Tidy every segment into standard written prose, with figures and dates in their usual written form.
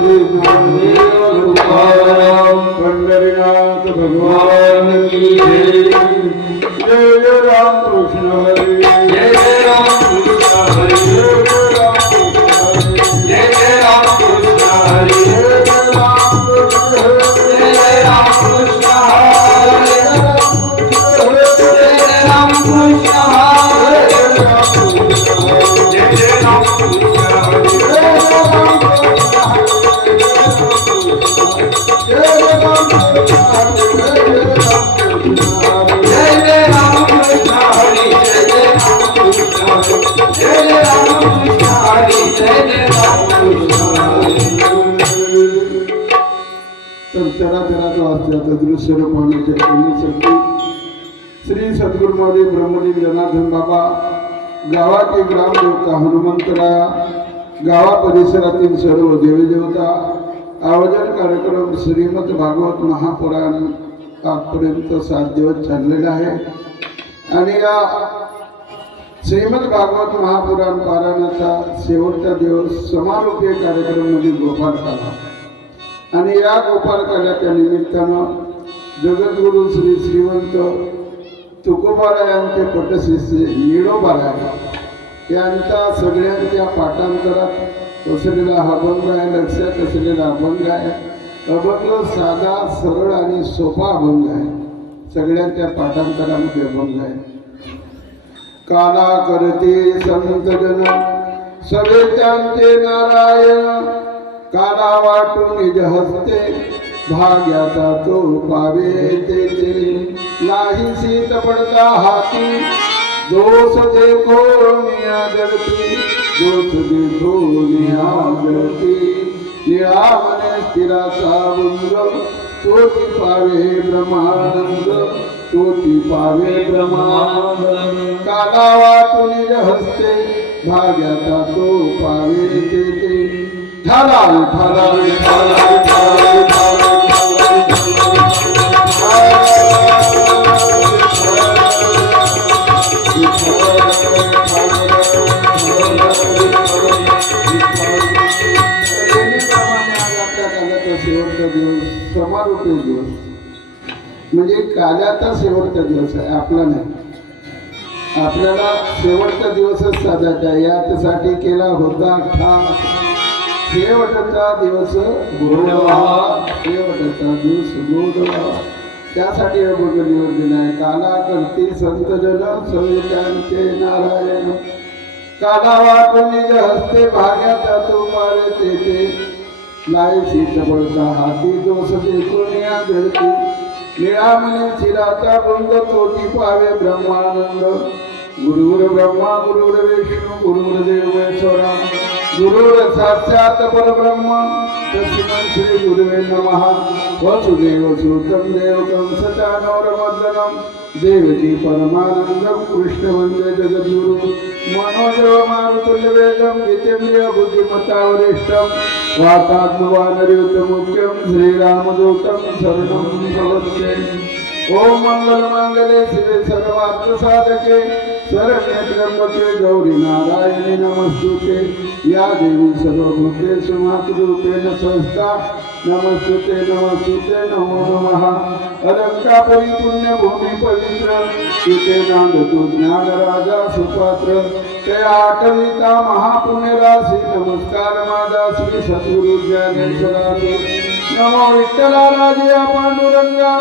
श्री ज्ञानदेव तुकाराम पंढरीनाथ भगवान की जय। जय जय राम कृष्ण हरी, जय जय राम कृष्ण हरी, जय जय राम कृष्ण हरी, जय जय राम कृष्ण हरी, जय जय राम कृष्ण हरी, जय जय राम कृष्ण हरी, जय जय राम कृष्ण हरी, जय जय राम कृष्ण हरी, जय जय राम कृष्ण हरी, जय जय राम कृष्ण हरी, जय जय राम कृष्ण हरी। तर चराचराचं वाचल्याचं दृश्य रूपाने चैतन्य श्री सद्गुरु महादेव ब्रह्मदेव जनार्दन बाबा, गावातील ग्रामदेवता हनुमंतराया, गावा परिसरातील सर्व देवीदेवता, आयोजन कार्यक्रम श्रीमद भागवत महापुराण आजपर्यंत 7 दिवस चाललेला आहे आणि या श्रीमद भागवत महापुराण पारायणाचा शेवटचा दिवस समारोपीय कार्यक्रमामध्ये गोपालकाला आणि या गोपालकाल्याच्या निमित्तानं जगद्गुरु श्री श्रीमंत तुकोबारायांचे पटशिष्य निळोबाराय यांचा सगळ्यांच्या पाठांतरात असलेला अभंग आहे, लक्षात असलेला अभंग आहे. अभंग साधा सरळ आणि सोपा अभंग आहे, सगळ्यांच्या पाठांतरामध्ये अभंग आहे. काला करते संत जन सगळे त्यांचे नारायण, काला वाटून निज हस्ते भाग्याचा तो पावे तेथे, नाही शीत पडता हाती दोष देखो निया जगती, दोष देखो निया जगती, निळा मने स्थिराचा वंग तोती पावे ब्रह्मानंद, तोती पावे ब्रह्मानंद, काला वाटून निज हस्ते भाग्याचा तो पावे तेथे, ठाला ठाला ठाला ठाला ठाला शेवटचा दिवस समारोपीय दिवस म्हणजे काल्याचा शेवटचा दिवस आहे, आपला नाही. आपल्याला शेवटचा दिवसच साधायचा यासाठी केला होता खास शेवटचा दिवस गोडवा, शेवटचा दिवस गोडवा, त्यासाठी अभंग निवडलेला आहे. काला करती संत जन सगळे त्यांचे नारायण, काला वाटून निज हस्ते भाग्याचा तो पावे तेथे, नाही शीत पडता हाती दोष देखून या जळती, निळा मने शिराचा भंग तोटी पावे ब्रह्मानंद, गुरुर ब्रह्मा गुरुर विष्णू गुरुर देव महेश्वरा, गुरुर साक्षात परब्रह्म तस्मै श्री गुरुवे नमः. वसुदेव सुतं देवकं सचानोरमर्दनं, देवकी परमानंदं कृष्ण वंदे जगद्गुरु, मनोजव मारुतुल्यवेदं जितेन्द्रिय बुद्धिमता वरिष्ठं, वातात्मवानरयुतमुख्यं श्रीरामदूतं शरणं प्रपद्ये. ओम मंगल मांगल्ये शिवे सर्वार्थ साधके शरण्ये त्र्यंबके गौरी नारायणी नमस्तुते. या देवी सर्वभूतेषु मातृरूपेण संस्था नमस्तुते नमस्तुते नमो नमः. अलंकापुरी पुण्यभूमी पवित्र तिथे नांदतो ज्ञान राजा सुपात्र, ते आठविता महापुण्यराशी नमस्कार माझा श्री सद्गुरु ज्ञानेश्वराचे. नमो विठ्ठला राजया पांडुरंगा,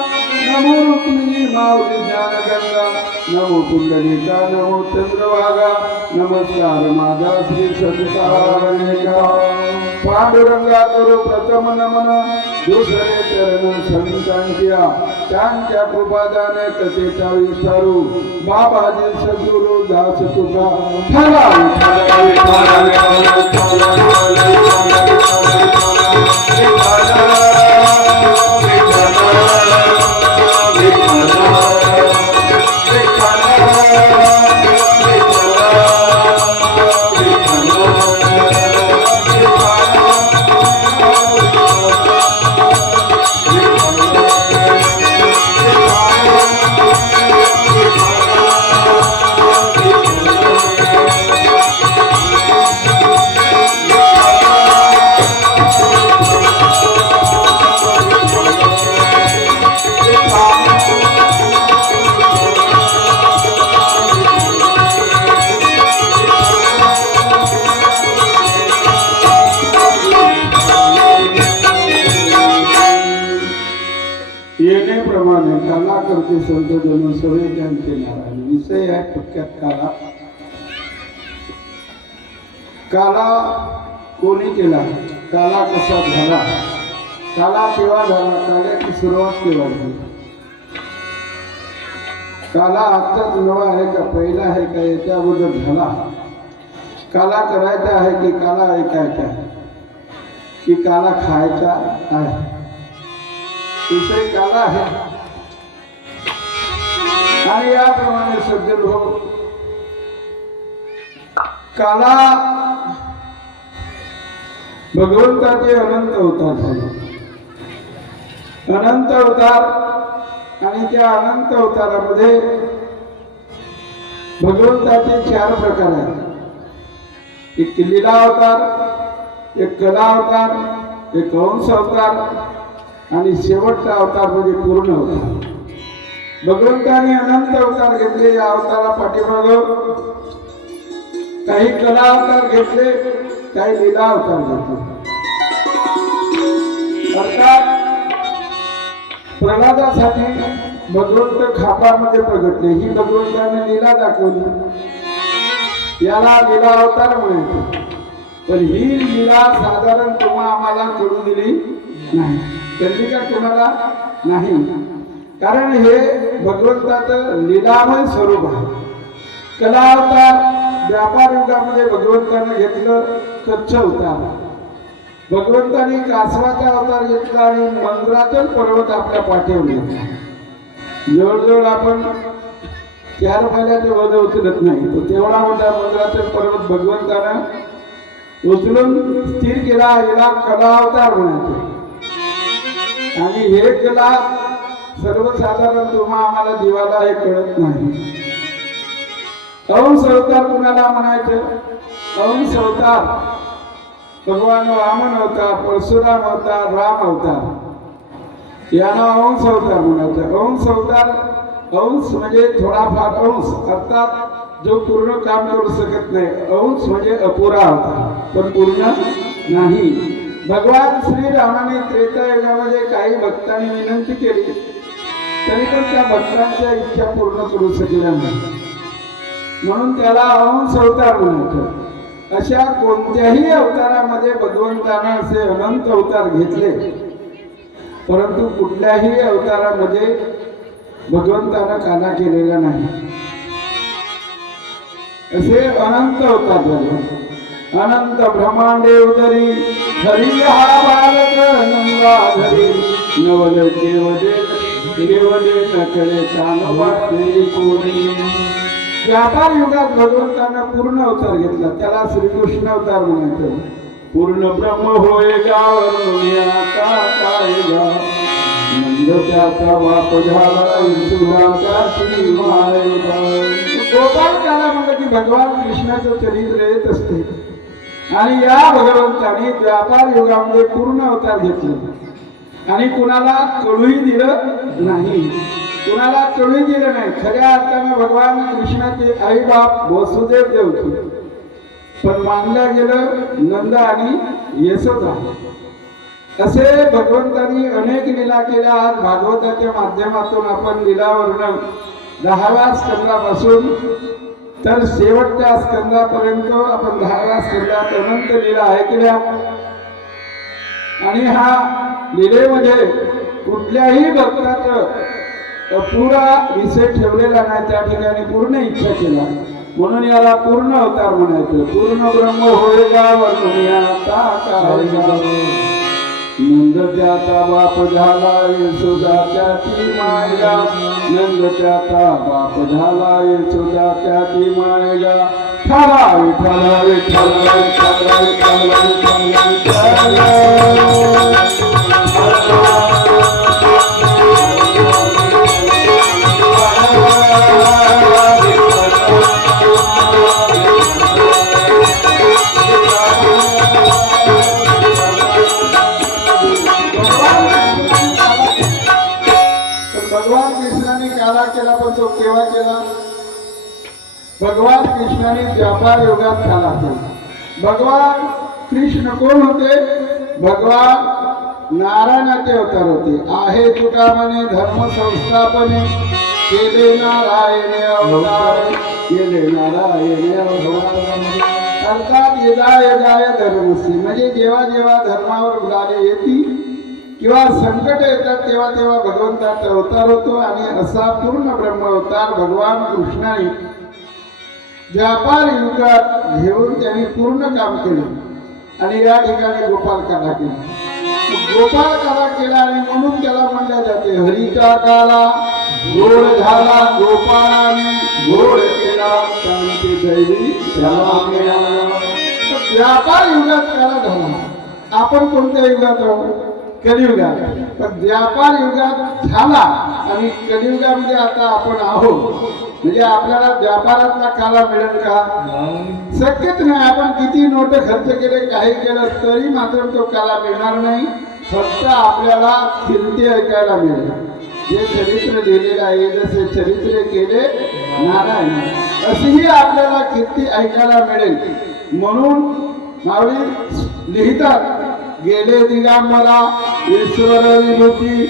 नमो रुक्मिणी माऊली ज्ञानगंगा, नमो पुंडलिका नमो चंद्रभागा, नमस्कार माझा श्री सत्कारणिका. पांडुरंगा करू प्रथम नमन, दुसरे चरण संतांच्या त्यांच्या कृपादाने कथेचा विचारू, बाबाजी सद्गुरु दास तुका ठरा काला करते संत जन सवे त्यांचे नारायण. विषय आहे थोडक्यात काला. काला कोणी केला, काला कसा झाला, काला केव्हा झाला, काल्याची सुरुवात केव्हा झाली. काला आत्ताच नवा आहे का, पहिला आहे का, याच्या अगोदर झाला. काला करायचा आहे की काला ऐकायचा आहे की काला खायचा आहे. विषय काला आहे. आणि याप्रमाणे सज्जन हो, काला भगवंताचे अनंत अवतार झाले. अनंत अवतार. आणि त्या अनंत अवतारामध्ये भगवंताचे 4 प्रकार आहेत. एक लीला अवतार, एक कला अवतार, एक हंस अवतार आणि शेवटचा अवतार म्हणजे पूर्ण अवतार. भगवंताने अनंत अवतार घेतले. या अवतारा पाठीमाग काही कला अवतार घेतले, काही लीला अवतार घेतले. अर्थात प्रल्हादासाठी भगवंत खापामध्ये प्रगटले. ही भगवंताने लीला दाखवली. याला लीला अवतार म्हणायचे. पण ही लीला साधारण तुम्हा आम्हाला कळू दिली नाही. कळली का तुम्हाला? नाही. कारण हे भगवंताचं लीलामय स्वरूप आहे. कला अवतार व्यापार युगामध्ये भगवंताने घेतलं कच्छ अवतार. भगवंताने कासवाचा अवतार घेतला आणि मंदिरातील पर्वत आपल्या पाठीवर घेतला. जवळजवळ आपण 4 महिन्याचे वज उचलत नाही, तो तेवढा मोठा मंदिरातील पर्वत भगवंतानं उचलून स्थिर केला. याला कला अवतार म्हणायचे. आणि हे कला सर्वसाधारण तुम्हा आम्हाला जीवाला हे कळत नाही. अंश अवतार कुणाला म्हणायचं? अंश अवतार भगवान वामन अवतार, परशुराम अवतार, राम अवतार यांना अंश अवतार म्हणायचं. अंश अवतार, अंश म्हणजे थोडाफार अंश, अर्थात जो पूर्ण काम करू शकत नाही. अंश म्हणजे अपुरा अवतार, पण पूर्ण नाही. भगवान श्रीरामाने त्रेतायुगामध्ये काही भक्तांनी विनंती केली, तरी पण त्या भक्तांच्या इच्छा पूर्ण करू शकल्या नाही. म्हणून त्याला अंश अवतार म्हणायचं. अशा कोणत्याही अवतारामध्ये भगवंताने असे अनंत अवतार घेतले, परंतु कुठल्याही अवतारामध्ये भगवंतानं काना केलेला नाही. असे अनंत अवतार झाले. अनंत ब्रह्मांडे उदरी हरी हा बालक नंदाधरी नवल केवले नकळे चांगले कोणी. व्यापार युगात भगवंतानं पूर्ण अवतार घेतला. त्याला श्रीकृष्ण अवतार म्हणायचं. पूर्ण ब्रह्म होय गावता काय गा नंद त्याचा बाप झाला सुराची मायेगा. गोपाल काला म्हणलं की भगवान कृष्णाचं चरित्र येत असते. आणि या भगवंताने व्यापार युगामध्ये पूर्ण अवतार घेतले आणि कुणाला कळूही दिलं नाही. कुणाला कळूही दिलं नाही. खऱ्या अर्थानं भगवान कृष्णाचे आई बाप वसुदेव देवकी, पण मानलं गेलं नंद आणि यशोदा. असे भगवंतांनी अनेक लीला केल्या. आज भागवताच्या माध्यमातून आपण लीलावर्णन 10व्या स्कंदापासून तर शेवटच्या स्कंदापर्यंत आपण 10व्या स्कंदात अनंत लीला ऐकल्या. आणि हा लीलेमध्ये कुठल्याही भक्ताचं पुरा विषय ठेवलेला नाही. त्या ठिकाणी पूर्ण इच्छा केला, म्हणून याला पूर्ण अवतार म्हणायचं. पूर्ण ब्रह्म होयगा वर्णियाता कायगा नंद त्याचा बाप झाला यशोदा त्याची मायगा. नंद त्याचा बाप झाला यशोदा त्याची मायगा. ठाला विठ्ठला विठ्ठला विठ्ठला विठ्ठला विठ्ठला केला. पण तो केव्हा केला? भगवान कृष्णाने व्यापार युगात काला केला. भगवान कृष्ण कोण होते? भगवान नारायणाचे अवतार होते. आहे तुका म्हणे धर्म संस्थापने केले नारायणे अवतार, केले नारायणे अवतार. अर्थात यदा यदाय धर्मसी, म्हणजे जेव्हा जेव्हा धर्मावर उडाले येते किंवा संकट येतात तेव्हा तेव्हा भगवंताचा अवतार होतो. आणि असा पूर्ण ब्रह्म अवतार भगवान कृष्णाने व्यापार युगात घेऊन त्यांनी पूर्ण काम केलं आणि या ठिकाणी गोपाल काला केला. गोपाल काला केला आणि म्हणून त्याला म्हणले जाते हरीचा काला गोड झाला गोपाळाने, गोड केला शांती दैवी त्याला मिळाला. व्यापार युगात काला झाला. आपण कोणत्या युगात आहोत? कलियुगात. पण व्यापार युगात झाला आणि कलियुगामध्ये आता आपण आहोत. म्हणजे आपल्याला व्यापारातला काला मिळेल का? शक्यच नाही. आपण किती नोट खर्च केले काही केलं तरी मात्र तो काला मिळणार नाही. फक्त आपल्याला कीर्ती ऐकायला मिळेल. जे चरित्र लिहिलेलं आहे, जसे चरित्र केले नारायण अशीही आपल्याला कीर्ती ऐकायला मिळेल. म्हणून माऊली लिहितात गेले दिगंबरा ईश्वर विभूती,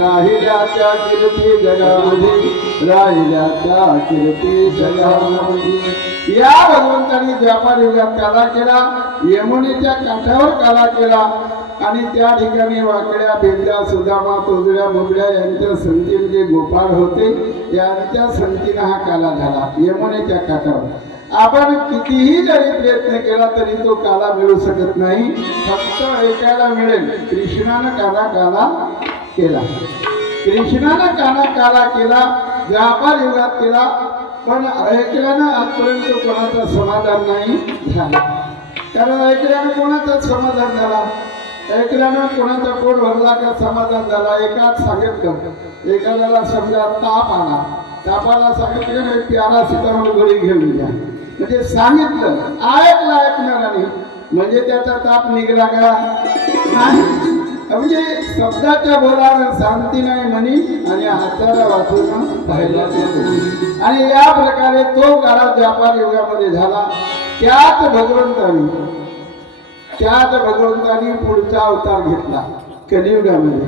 राहिल्या त्या कीर्ती जगामध्ये, राहिल्या त्या कीर्ती जगामध्ये. या भगवंतानी व्यापार युगात काला केला, यमुनेच्या काठावर काला केला आणि त्या ठिकाणी वाकड्या बेंद्या सुदामा तोजड्या मुगड्या यांच्या संतीन जे गोपाळ होते यांच्या संतीनं हा काला झाला यमुनेच्या काठावर. आपण कितीही जरी प्रयत्न केला तरी तो काला मिळू शकत नाही. फक्त ऐकायला मिळेल कृष्णानं काला काला केला, कृष्णानं काला केला, व्यापार युगात केला. पण ऐकल्यानं आजपर्यंत कोणाचा समाधान नाही झाला. कारण ऐकल्यानं कोणाचा समाधान झाला? ऐकल्यानं कोणाचा पोट भरला का समाधान झाला? एकाच सांगितलं, एखाद्याला समजा ताप आला, तापाला सांगितलं नाही प्यारा सीताराम गोळी घेऊन द्या. म्हणजे सांगितलं, ऐकणाराने म्हणजे त्याचा ताप निघला का? नाही. म्हणजे शब्दाच्या बोलावर शांती नाही म्हणी आणि हाताला वाचून पाहिला. आणि या प्रकारे तो काळा व्यापार युगामध्ये झाला. त्याच भगवंतानी पुढचा अवतार घेतला कलियुगामध्ये.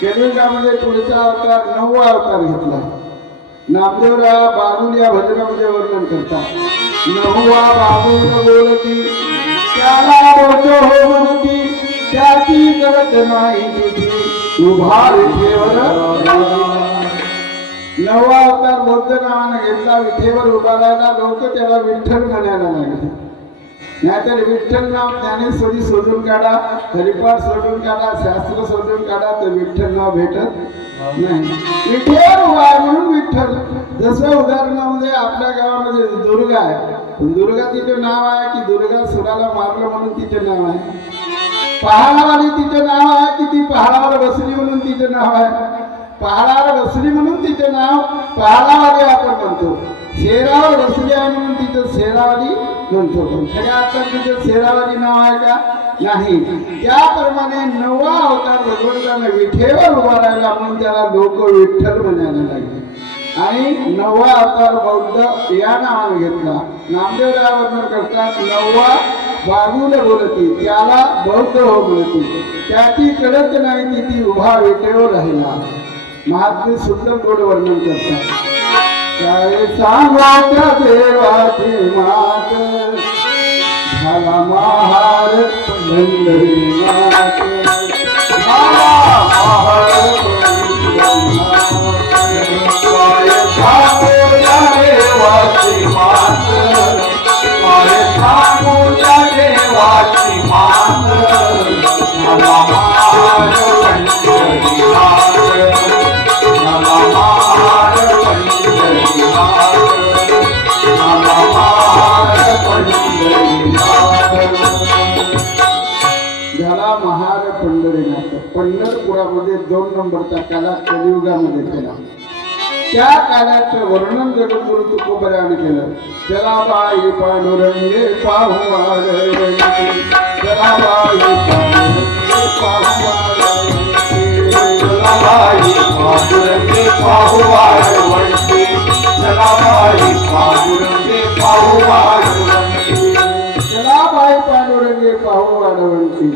कलियुगामध्ये पुढचा अवतार 9वा अवतार घेतला. नामदेवराव बागुल या भजनामध्ये वर्णन करतात. 9वा बागुल बोलती त्याला बोलतो हो म्हणती, त्याची करत नाही तुझी उभार ठेवर. 9वा अवतार बौद्ध नावाने घेतला. विठेवर उभा राहिला. लोक त्याला विठ्ठल म्हणायला लागले. नाहीतर विठ्ठल नाव ज्ञानेश्वरी शोधून काढा, हरिपाठ शोधून काढा, शास्त्र शोधून काढा, तर विठ्ठल नाव भेटत नाही. विठेवर उभा आहे म्हणून विठ्ठल. जसं उदाहरणामध्ये आपल्या गावामध्ये दुर्गा आहे. दुर्गा तिचे नाव आहे की दुर्गा सुराला मारलं म्हणून तिचे नाव आहे? पहाडावाली तिचे नाव आहे की ती पहाडावर बसली म्हणून तिचे नाव आहे? पहाडावर बसली म्हणून तिचे नाव पहाडावाली आपण म्हणतो. शेरावर बसली आहे म्हणून तिचं शेरावाली म्हणतो. पण खऱ्या अर्थात तिचं शेरावाली नाव आहे का? नाही. त्याप्रमाणे 9वा अवतार भगवंताने विठेवर उभा राहिला म्हणून त्याला लोक विठ्ठल म्हणायला लागले. आणि 9वा अवतार बौद्ध या नावाने घेतला. नामदेवराव वर्णन करतात 9वा बागुल बोलती त्याला बौद्ध हो बोलती, त्याची कडक नाही ती उभा विठेवर राहिला. महात्मे सुंदर गोड वर्णन करतात. काय सांगाच्या देवाची मात झाला महार पंढरीनाथ, झाला महार पंढरीनाथ. काय सांगोच्या देवाची मात, काय सांगोच्या देवाची मात झाला महार पंढरीनाथ, झाला महार झाला महार पंढरीनाथ. पंढरपुरामध्ये 2 नंबरचा काला कलियुगामध्ये केला. त्या कालाचं वर्णन जगद्गुरु तुकोबराने केलं. जलाबाई पांडुरंगे पाहू वाढवंती, जलाबाई पांडुरंगे पाहू वाढवंती, जलाबाई पांडुरंगे पाहू वाढवंती, जलाबाई पांडुरंगे पाहू वाढवंती, जलाबाई पांडुरंगे पाहू वाढवंती.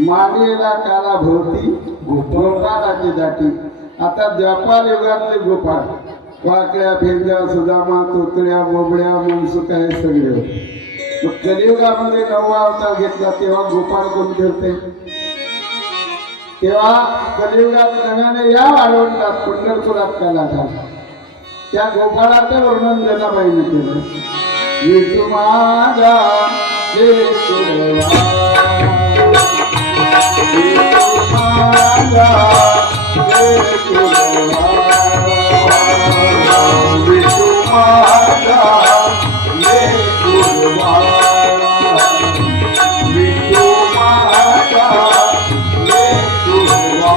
मागे मागेला काला भोवती गोपाळाची दाटी. आता द्वापार युगातले गोपाळ वाकड्या फेंद्या सुदामा तोतड्या बोबड्या मनसुका हे सगळे होते. मग कलियुगामध्ये नववा अवतार घेतला तेव्हा गोपाळ कोणते होते? तेव्हा कलियुगात नव्याने या वाढवतात पंढरपुरात काला झाला. त्या गोपाळाचं वर्णन जनाबाईने केलं. विठू माझा विठुरवा, विठू माझा विठुरवा, विठू माझा विठुरवा, विठू माझा विठुरवा.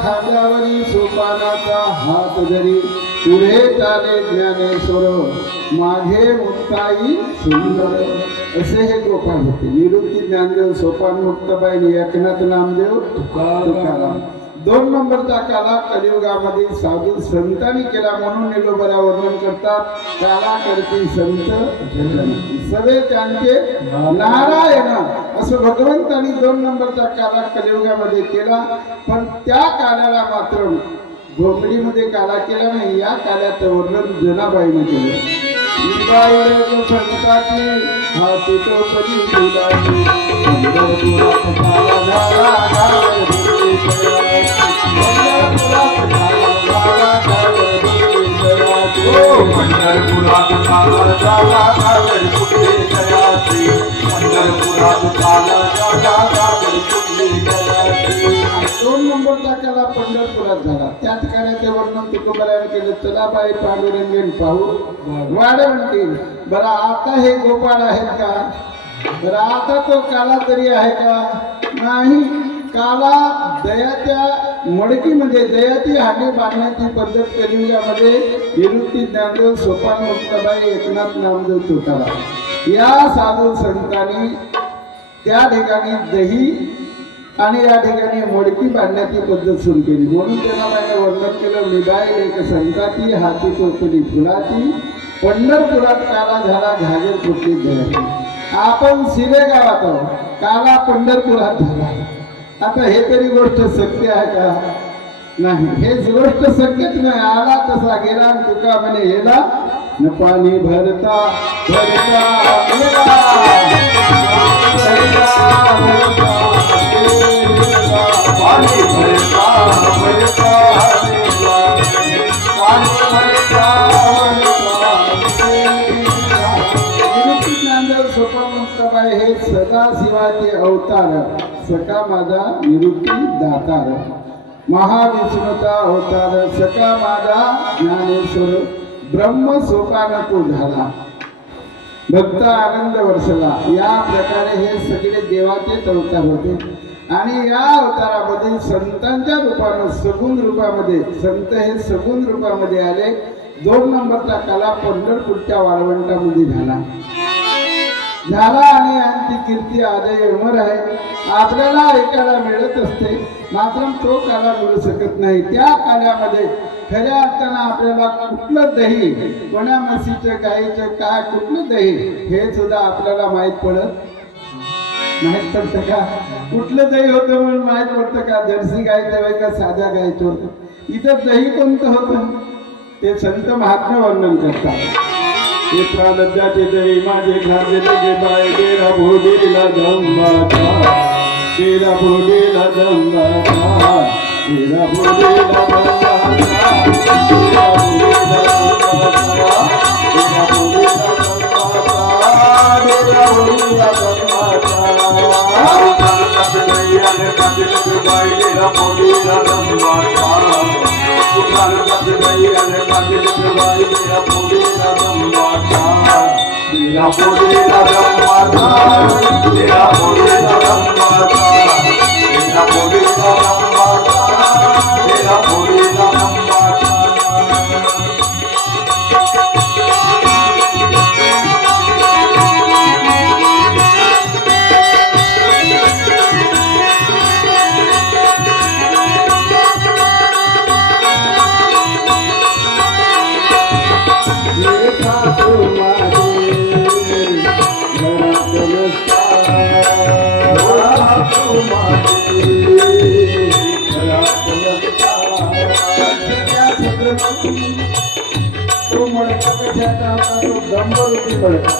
खांद्यावरी सोपानाचा हात धरी पुढे चाले ज्ञानेश्वर, मागे मुक्ताई सुंदर. असे हे गोपाळ होते. निवृत्ती ज्ञानदेव, सोपान मुक्ताबाई, एकनाथ नामदेव, तुकाराम. 2 नंबरचा काला कलियुगामध्ये साधू संतांनी केला म्हणून निलोबऱ्या वर्णन करतात. काला करती संत सवे त्यांचे नारायण, असं भगवंतांनी 2 नंबरचा काला कलियुगामध्ये केला. पण त्या काल्याला मात्र घोंगडीमध्ये काला केला नाही. या काल्याचं वर्णन जनाबाईने केलं. संताची हाती तो कधी फुलाची, पंढरपुरात काला झाला गाव पंढरपुरात काला झाला गाव कुठे जयाची, पंढरपुरात काला झाला गाव कुठे जयाची. 2 नंबरचा काला पंढरपुरात झाला. त्याच काल्याचे वर्णन तुकोबराने केलं. चला बाई पांडुरंगेन पाहू वाडे म्हणतील. बरं आता हे गोपाळ आहेत का? बरं आता तो काला तरी आहे का? नाही. काला दयाच्या मडकीमध्ये दयाची हाडी बांधण्याची पद्धत कलियुगामध्ये निवृत्ती ज्ञानदेव, सोपान मुक्ताबाई, एकनाथ नामदेव, तुकाराम या साधू संतांनी त्या ठिकाणी दही आणि या ठिकाणी मडकी बांधण्याची पद्धत सुरू केली. म्हणून त्यांना माझ्या वर्णन केलं. निभाई एक संताची हाती टोपली फुलाची, पंढरपुरात काला झाला घागर फुटली दह्याची. आपण शिरे गावात आहोत, काला पंढरपुरात झाला. आता हे तरी गोष्ट सत्य आहे का? नाही, हे गोष्ट सत्यच नाही. आला तसा गेला. तुका म्हणे हेला न पाणी भरता भरता गेला, पाणी भरता भरता हे सदाशिवाचे अवतार, सका माझा निवृत्ती दातार. महाविष्णूचा अवतार सखा माझा ज्ञानेश्वर ब्रह्म सोपान तो झाला भक्त आनंद वर्षला। या प्रकारे हे सगळे देवाचेच अवतार होते आणि या अवतारामध्ये संतांच्या रूपानं सगुण रूपामध्ये संत हे सगुण रूपामध्ये आले। 2 नंबरचा काला पंढरपूरच्या वाळवंटामध्ये झाला आणि यांची कीर्ती आजही अमर आहे। आपल्याला ऐकायला मिळत असते मात्र तो काला मिळू शकत नाही। त्या काल्यामध्ये खऱ्या अर्थानं आपल्याला कुठलं दही कोण्या म्हशीचं गाईचं काय कुठलं दही हे सुद्धा आपल्याला माहीत पडतं का? कुठलं दही होतं म्हणून माहीत पडतं का? जर्सी गायचं वय का साध्या गायचं होतं? इथं दही कोणतं होतं ते संत महात्मा वर्णन करतात। हे प्रालब्धाचे दही माझे खाल्ले लगे बाय गेला भोगीला जंबाचा गेला भोगीला जंबाचा गेला भोगीला जंबाचा गेला भोगीला जंबाचा गेला भोगीला जंबाचा गेला भोगीला जंबाचा दही आणि खाल्ले लगे बाय गेला भोगीला जंबाचा दही आणि खाल्ले लगे बाय गेला भोगीला जंबाचा तेरा भोगीला जंबाचा तेरा भोगीला जंबाचा तेरा भोगीला जंबाचा तेरा भोगीला जंबाचा तो मडका कशाचा होता? तो ब्रह्मरूपी मडका।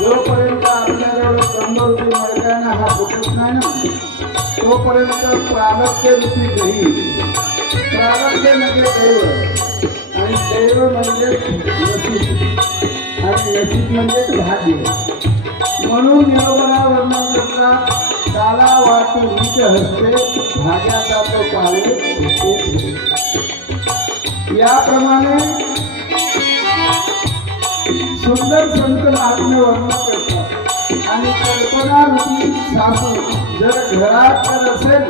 जोपर्यंत आपल्याजवळ ब्रह्मरूपी मडकाना हा फुटत नाही ना तोपर्यंत प्रारब्ध रूपी दही प्रारब्ध म्हणजे दैव आणि दैव म्हणजे नसीब आणि नसीब म्हणजे भाग्य। म्हणून निरोबरा वर्णन करतात काला वाटू नीच हसते भाग्याचा तो काळे। याप्रमाणे सुंदर संत महात्म्य वर्णन करतात आणि कल्पना रूपी सासू जर घरात तर असेल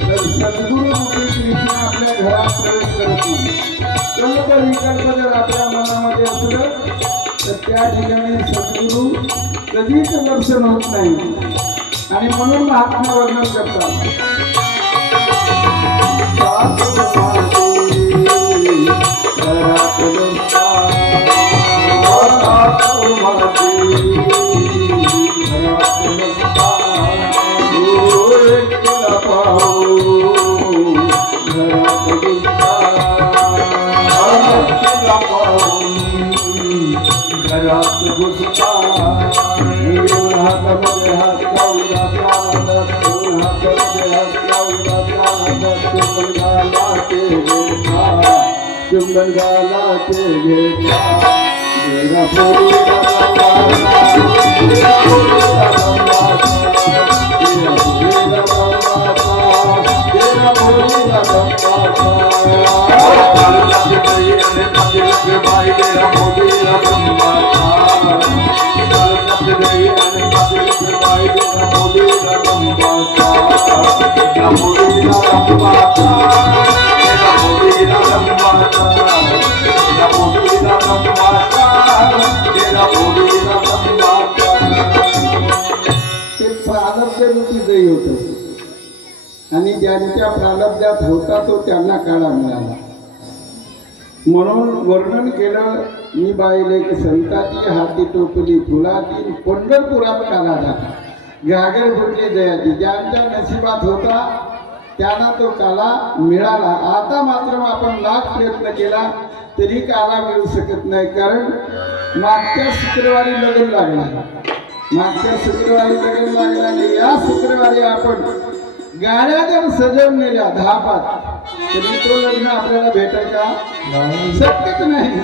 तर सद्गुरू रूपी कृष्ण आपल्या घरात प्रवेश करत नाही। कल्प विकल्प जर आपल्या मनामध्ये असलं तर त्या ठिकाणी सद्गुरू कधीच दर्शन होत नाही आणि म्हणून महात्म्य वर्णन करतात। चुंबन गाला के घेता मेरा भोला मेरा भोला मेरा भोला आणि ज्यांच्या प्रारब्धात होता तो त्यांना काळा मिळाला। म्हणून वर्णन केलं मी बाईले की संताची हाती टोपली फुलाची पंढरपुरात काला झाला घागर फुटली दयाची। ज्यांच्या नशिबात होता त्यांना तो काला मिळाला। आता मात्र आपण लाख प्रयत्न केला तरी काला मिळू शकत नाही, कारण मागच्या शुक्रवारी लग्न लागला आणि या शुक्रवारी आपण गाड्या जर सजवून नेल्या 10-5 तरी तो लग्न आपल्याला भेटेल का? नाही. शक्यच नाही,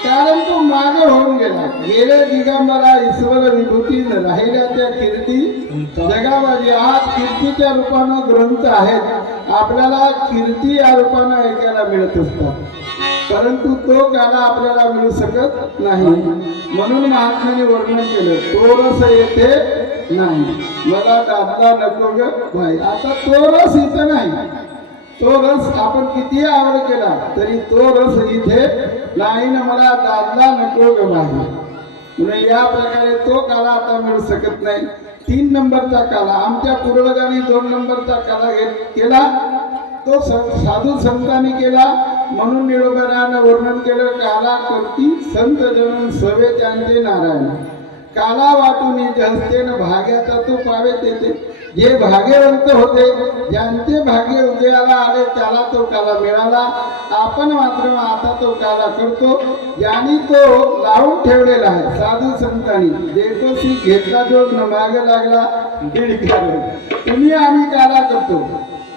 कारण तो माग होऊन गेला. गेले दिगंबरा ईश्वर विभूती राहिल्या त्या कीर्ती जगामध्ये. आज कीर्तीच्या रूपानं ग्रंथ आहेत, आपल्याला कीर्ती या रूपानं ऐकायला मिळत असतात, परंतु तो काला आपल्याला मिळू शकत नाही. म्हणून महात्म्याने वर्णन केलं, तो रस येथे नाही, मला दादा नको ग भाई. आता तो रस इथं नाही, तो रस आपण किती आवड केला तरी तो रस इथे नाही ना, मला दादला नको ग भाई. म्हणून या प्रकारे तो काला आता मिळू शकत नाही. 3 नंबरचा काला आमच्या पूर्वजांनी 2 नंबरचा काला केला, तो साधू संतांनी केला. म्हणून निरोबरानं वर्णन केलं, काला करती संत जन सवे त्यांचे नारायण. काला वाटून हस्तेन भाग्याचा तो पावे तेथे. जे भाग्यवंत होते, ज्यांचे भाग्य उदयाला आले त्याला तो काला मिळाला. आपण मात्र आता तो काला करतो, ज्यांनी तो लावून ठेवलेला आहे साधू संतांनी. देतोसी घेतला जोग न माग लागला दीड काळ. तुम्ही आम्ही काला करतो,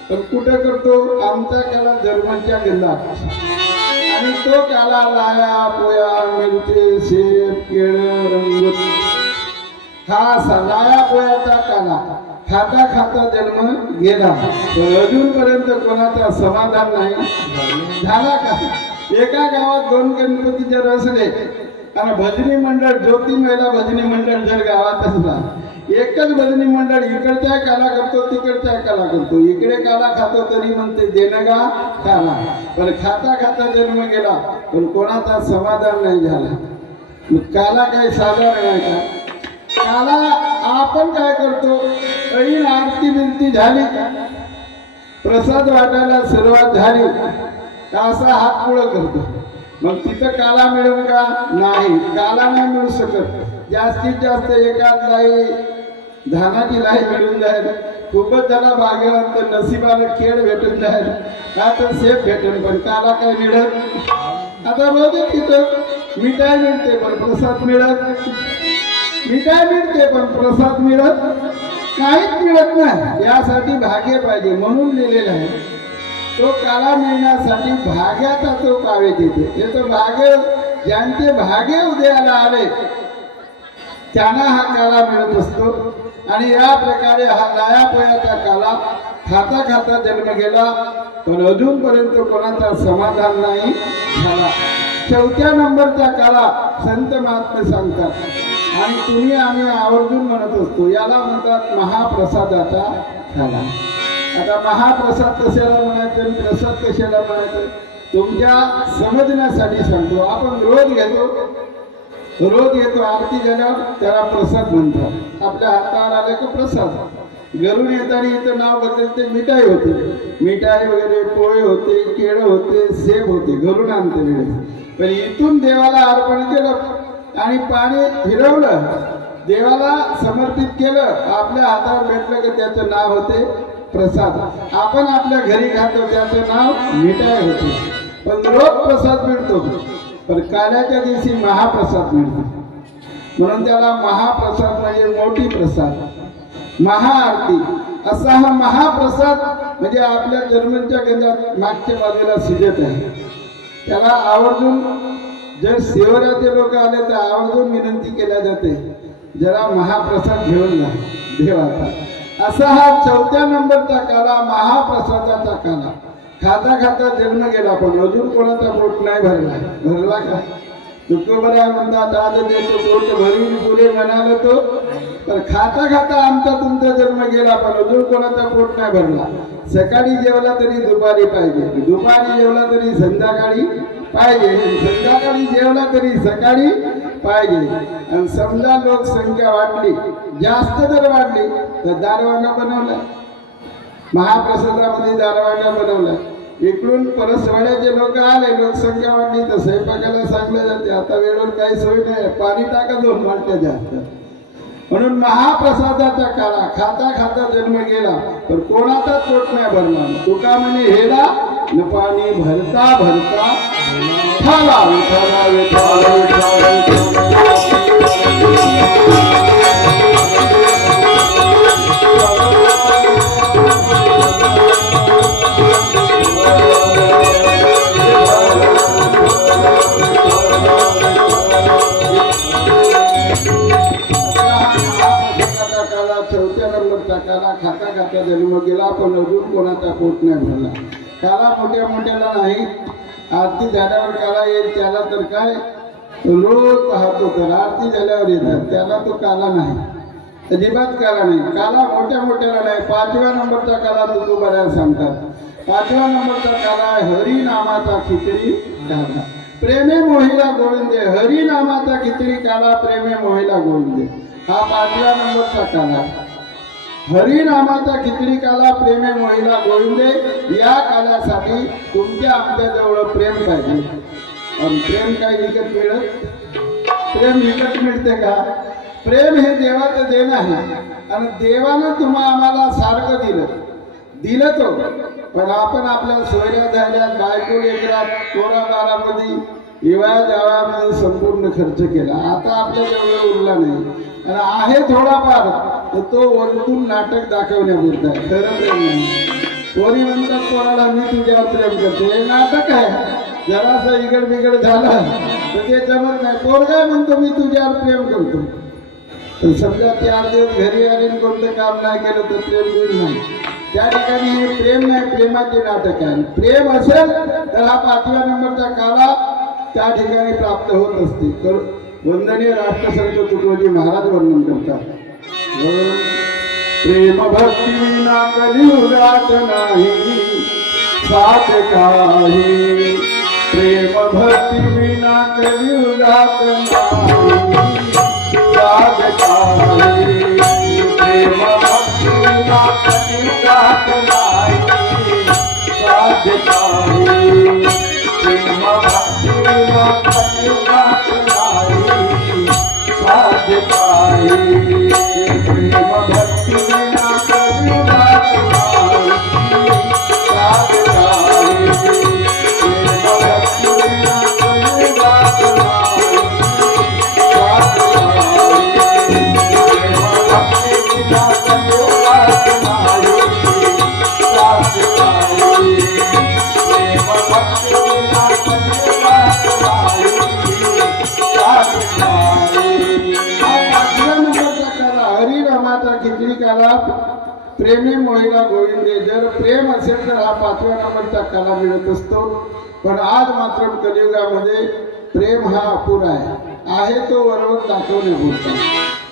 पण कुठं करतो? आमचा काला धर्माच्या गंधात. आणि तो काला लाया पोया मिरचे शेप केळ रंग, हा लाया पोयाचा काला. खाता खाता जन्म गेला, पण अजूनपर्यंत कोणाचा समाधान नाही झाला का? एका गावात 2 गणपती जर असले आणि भजनी मंडळ, ज्योती महिला भजनी मंडळ जर गावात असला, एकच भजनी मंडळ इकडच्या काला करतो तिकडच्या काला करतो, इकडे काला खातो तरी म्हणते देणगा काला, पण खाता खाता जन्म गेला पण कोणाचा समाधान नाही झाला. काला काही साधारण आहे का? काला आपण काय करतो? ऐन आरती बिरती झाली, प्रसाद वाटायला सुरुवात झाली का असा हात पुढं करतो, मग तिथं काला मिळेल का? नाही, काला नाही मिळू शकत. जास्तीत जास्त एकाच लाई धानाची लाई मिळून जाईल, खूपच झाला भाग्यवंत नशिबाला खेळ भेटून जाईल, का तर सेफ भेटेल, पण काला काय मिळत. आता रोज तिथं मिठाई मिळते पण प्रसाद मिळत, मिठाई मिळते पण प्रसाद मिळत काहीच मिळत नाही. यासाठी भाग्य पाहिजे, म्हणून लिहिलेलं आहे तो काला मिळण्यासाठी भाग्याचा तो पावे देते. त्याचं भाग्य, ज्यांचे भाग्य उदयाला आले त्यांना हा काला मिळत असतो. आणि या प्रकारे हा लायापोयाचा काला खाता खाता जन्म गेला, पण अजूनपर्यंत कोणाचा समाधान नाही झाला. 4थ्या नंबरचा काला संत महात्मे सांगतात, आणि तुम्ही आम्ही आवर्जून म्हणत असतो, याला म्हणतात महाप्रसादाचा काला. आता महाप्रसाद कशाला म्हणायचं आणि प्रसाद कशाला म्हणायचं तुमच्या समजण्यासाठी सांगतो. आपण रोज घेतो आरती झाल्यावर त्याला प्रसाद म्हणतात. आपल्या हातावर आले का प्रसाद. घरून येताना इथं नाव बदलते, मिठाई होते, मिठाई वगैरे पोहे होते, केळं होते, सेब होते, घरून आणते वेळेस. पण इथून देवाला अर्पण केलं आणि पाणी फिरवलं, देवाला समर्पित केलं, आपल्या हातावर भेटलं की त्याचं नाव होते प्रसाद. आपण आपल्या घरी खातो त्याचं नाव मिठाई होते. पण रोज प्रसाद मिळतो, पण काल्याच्या दिवशी महाप्रसाद मिळतो. म्हणून त्याला महाप्रसाद म्हणजे मोठी प्रसाद, महाआरती असा हा महाप्रसाद. म्हणजे आपल्या जर्मनच्या गंधात मागच्या बाजूला शिजत आहे. त्याला आवर्जून जर शिवराचे लोक आले तर आवर्जून विनंती केल्या जाते, जरा महाप्रसाद घेऊन जा देवाचा. असा हा 4थ्या नंबरचा काला, महाप्रसादाचा काला. खाता खाता जन्म गेला, पण अजून कोणाचा पोट नाही भरला का? तुकोबरा म्हणतात, आज देतो पोट भरून पुरे म्हणाल तो, तर खाता खाता आमचा तुमचा जन्म गेला, पण अजून कोणाचा पोट नाही भरला. सकाळी जेवला तरी दुपारी पाहिजे, दुपारी जेवला तरी संध्याकाळी पाहिजे, संध्याकाळी जेवला तरी सकाळी पाहिजे. आणि समजा लोकसंख्या वाढली, जास्त जर वाढली तर दारवांगा बनवला, महाप्रसादामध्ये दारवांगा बनवला. इकडून परसवाड्याचे लोक आले, लोकसंख्या वाढली तर स्वयंपाकाला सांगलं जाते, आता वेळेवर काही सोय नाही, पाणी टाका 2 वाट्या जास्त. म्हणून महाप्रसादाचा काळा खाता खाता जन्म गेला, पण कोणाचा पोट नाही भरला. तुका म्हणे हेला न पाणी भरता भरता थाला विठाला विठाला विठाला जन्म गेला पण अजून कोणाचा पोट नाही भरला. काला मोठ्या मोठ्याला नाही, आरती झाल्यावर काला येईल त्याला तर काय रोज पाहतो, तर आरती झाल्यावर येतात त्याला तो काला नाही, अजिबात काला नाही. काला मोठ्या मोठ्याला नाही. 5व्या नंबरचा काला तुकोबराया सांगतात. 5व्या नंबरचा काला आहे हरी नामाचा खिचडी काला, प्रेमे मोहिला गोविंदे. हरी नामाचा खिचडी काला, प्रेमे मोहिला गोविंदे, हा 5व्या नंबरचा काला. हरी नामाचा खिचडी काला, प्रेमे मोहिला गोविंदे. या कालासाठी तुमच्या आमच्याजवळ प्रेम पाहिजे. आणि प्रेम काय विकत मिळत? प्रेम विकत मिळते का? प्रेम हे देवाचं देणं आहे आणि देवानं तुम्हा आम्हाला सारखं दिलं तो, पण आपण आपल्या सोयऱ्या झाल्या, बायको लेकरात, कोरा बारामध्ये, हिवाळ्या जावळामध्ये संपूर्ण खर्च केला. आता आपल्या जवळ उरला नाही आणि आहे थोडाफार, तर तो वरतून नाटक दाखवण्यापुरता आहे, खरं प्रेम नाही. कोणी म्हणतात कोणाला मी तुझ्यावर प्रेम करतो, हे नाटक आहे. जरासं इगड बिगड झालं तर ते जमत नाही. पोरगा म्हणतो मी तुझ्यावर प्रेम करतो, तर समजा 4 दिवस घरी आले आणि कोणतं काम नाही केलं तर प्रेम होईल नाही. त्या ठिकाणी हे प्रेम नाही, प्रेमाचे नाटक आहे. प्रेम असेल तर हा 5व्या नंबरचा काला त्या ठिकाणी प्राप्त होत असते. तर वंदनीय राष्ट्रसंत तुकडोजी महाराज वर्णन करतात. प्रेम भक्ती विना कलियुगात नाही साथ काही, प्रेम भक्ती विना कलियुगात नाही साथ काही, प्रेम भक्ती विना कलियुगात नाही साथ काही, प्रेम भक्ती विना कलियुगात नाही साथ काही, प्रेम भक्ती विना कलियुगात नाही साथ काही, प्रेम भक्ती विना कलियुगात नाही साथ काही, प्रेम भक्ती विना कलियुगात नाही साथ काही, प्रेम भक्ती विना कलियुगात नाही साथ काही. हा 5व्या नंबरचा काला हरिनामाचा खिचडी काला, प्रेमी मोहिला गोविंदे. जर प्रेम असेल तर हा 5व्या नंबरचा काला मिळत असतो. पण आज मात्र कलियुगामध्ये प्रेम हा अपुरा आहे तो वरवर दाखवणे बोलतो,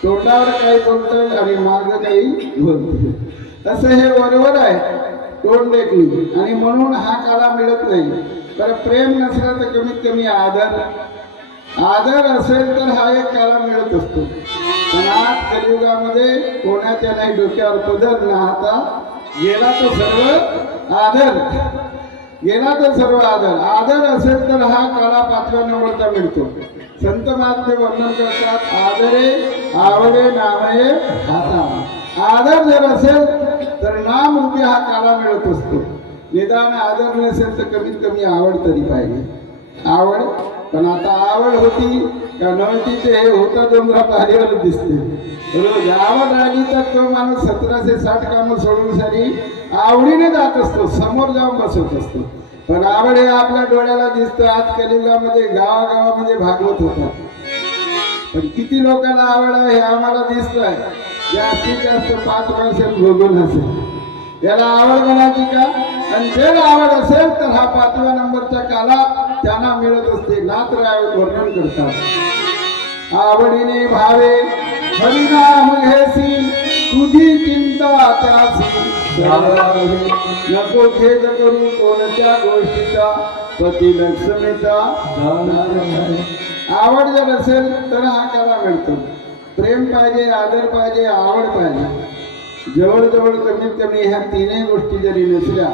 तोंडावर काही बोलतं आणि मार्ग काही बोलतो, असं हे वरवर आहे, तोंड देखील. आणि म्हणून हा काला मिळत नाही. तर प्रेम नसलं तर कमीत कमी आदर असेल तर हा एक काला मिळत असतो. पण आज कलियुगामध्ये कोणाच्या नाही डोक्यावर पदर ना आता गेला तो सर्व आदर, गेला तो सर्व आदर असेल तर हा काला 5व्या नंबरचा मिळतो. संत महात्मे वर्णन करतात, आदरे आवडे नामये हाता. आदर जर असेल तर नाम रूपी हा काला मिळत असतो. निदान आदर नसेल तर कमीत कमी आवड तरी पाहिजे. आवड, पण आता आवड होती का नव्हती ते हे होता डोंगरा पारीवर दिसते. रोज आवड राहिली तर तो माणूस 1760 कामं सोडून सारी आवडीने जात असतो, समोर जाऊन बसत असतो. पण आवड हे आपल्या डोळ्याला दिसतं. आज कलियुगामध्ये गावागावामध्ये भागवत होतात, पण किती लोकांना आवड आहे हे आम्हाला दिसतंय. जास्तीत जास्त 5% भोगून असेल, याला आवड म्हणायची का? आणि जर आवड असेल तर हा 5व्या नंबरचा काला त्यांना मिळत असते. नाथराय वर्णन करतात, आवडीने भावे हरिनाम घेसी तुझी चिंता त्यासी, नको खेद करू कोणत्या गोष्टीचा पती लक्ष्मीचा. आवड जर असेल तर हा काला मिळतो. प्रेम पाहिजे, आदर पाहिजे, आवड पाहिजे. जवळजवळ कमीत कमी ह्या 3 गोष्टी जरी नसल्या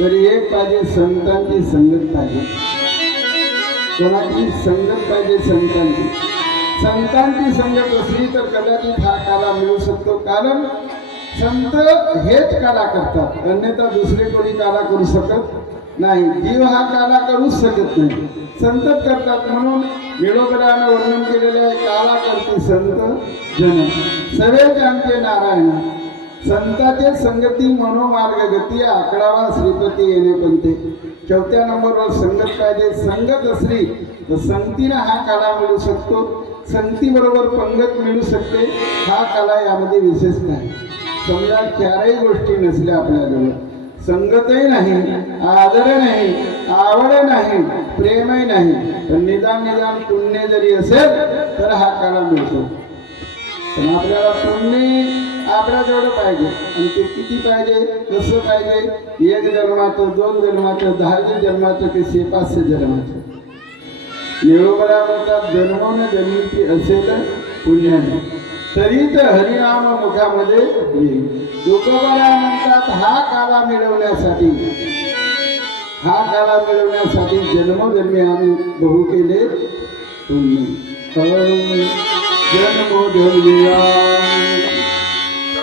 तरी एक पाहिजे, संतांची संगत पाहिजे. कोणाची संगत पाहिजे? संतांची संगत असली तर कदाचित हा काला मिळू शकतो. कारण संत हेच काला करतात, अन्यथा दुसरे कोणी काला करू शकत नाही. जीव हा काला करूच शकत नाही, संतच करतात. म्हणून निळोबरानं वर्णन केलेले आहे, काला करते संत जन सवे जानते नारायण. संताचे संगती मनोमार्ग गती, 11वा श्रीपती येणे पंते. 4थ्या नंबरवर संगत पाहिजे. संगत असली तर संगतीनं हा काला मिळू शकतो. संगती बरोबर पंगत मिळू शकते. हा काला यामध्ये विशेष नाही. समजा चारही गोष्टी नसल्या आपल्याजवळ, संगतही नाही, आदर नाही, आवड नाही, प्रेमही नाही, पण निदान पुण्य जरी असेल तर हा काला मिळतो. पण आपल्याला पुण्य आपल्याजवळ पाहिजे, आणि ते किती पाहिजे, कसं पाहिजे, 1 जन्माचं, 2 जन्माचं, 10 जन्माचं की 500 जन्माचं. येळोबरा म्हणतात जन्मोन जन्मीची असेल पुण्याने तरी तर हरिनाम मुखामध्ये येईल. तुकोबरा म्हणतात हा काला मिळवण्यासाठी जन्मोजन्मी आम्ही बहु केले पुण्य. जन्मोजन्मी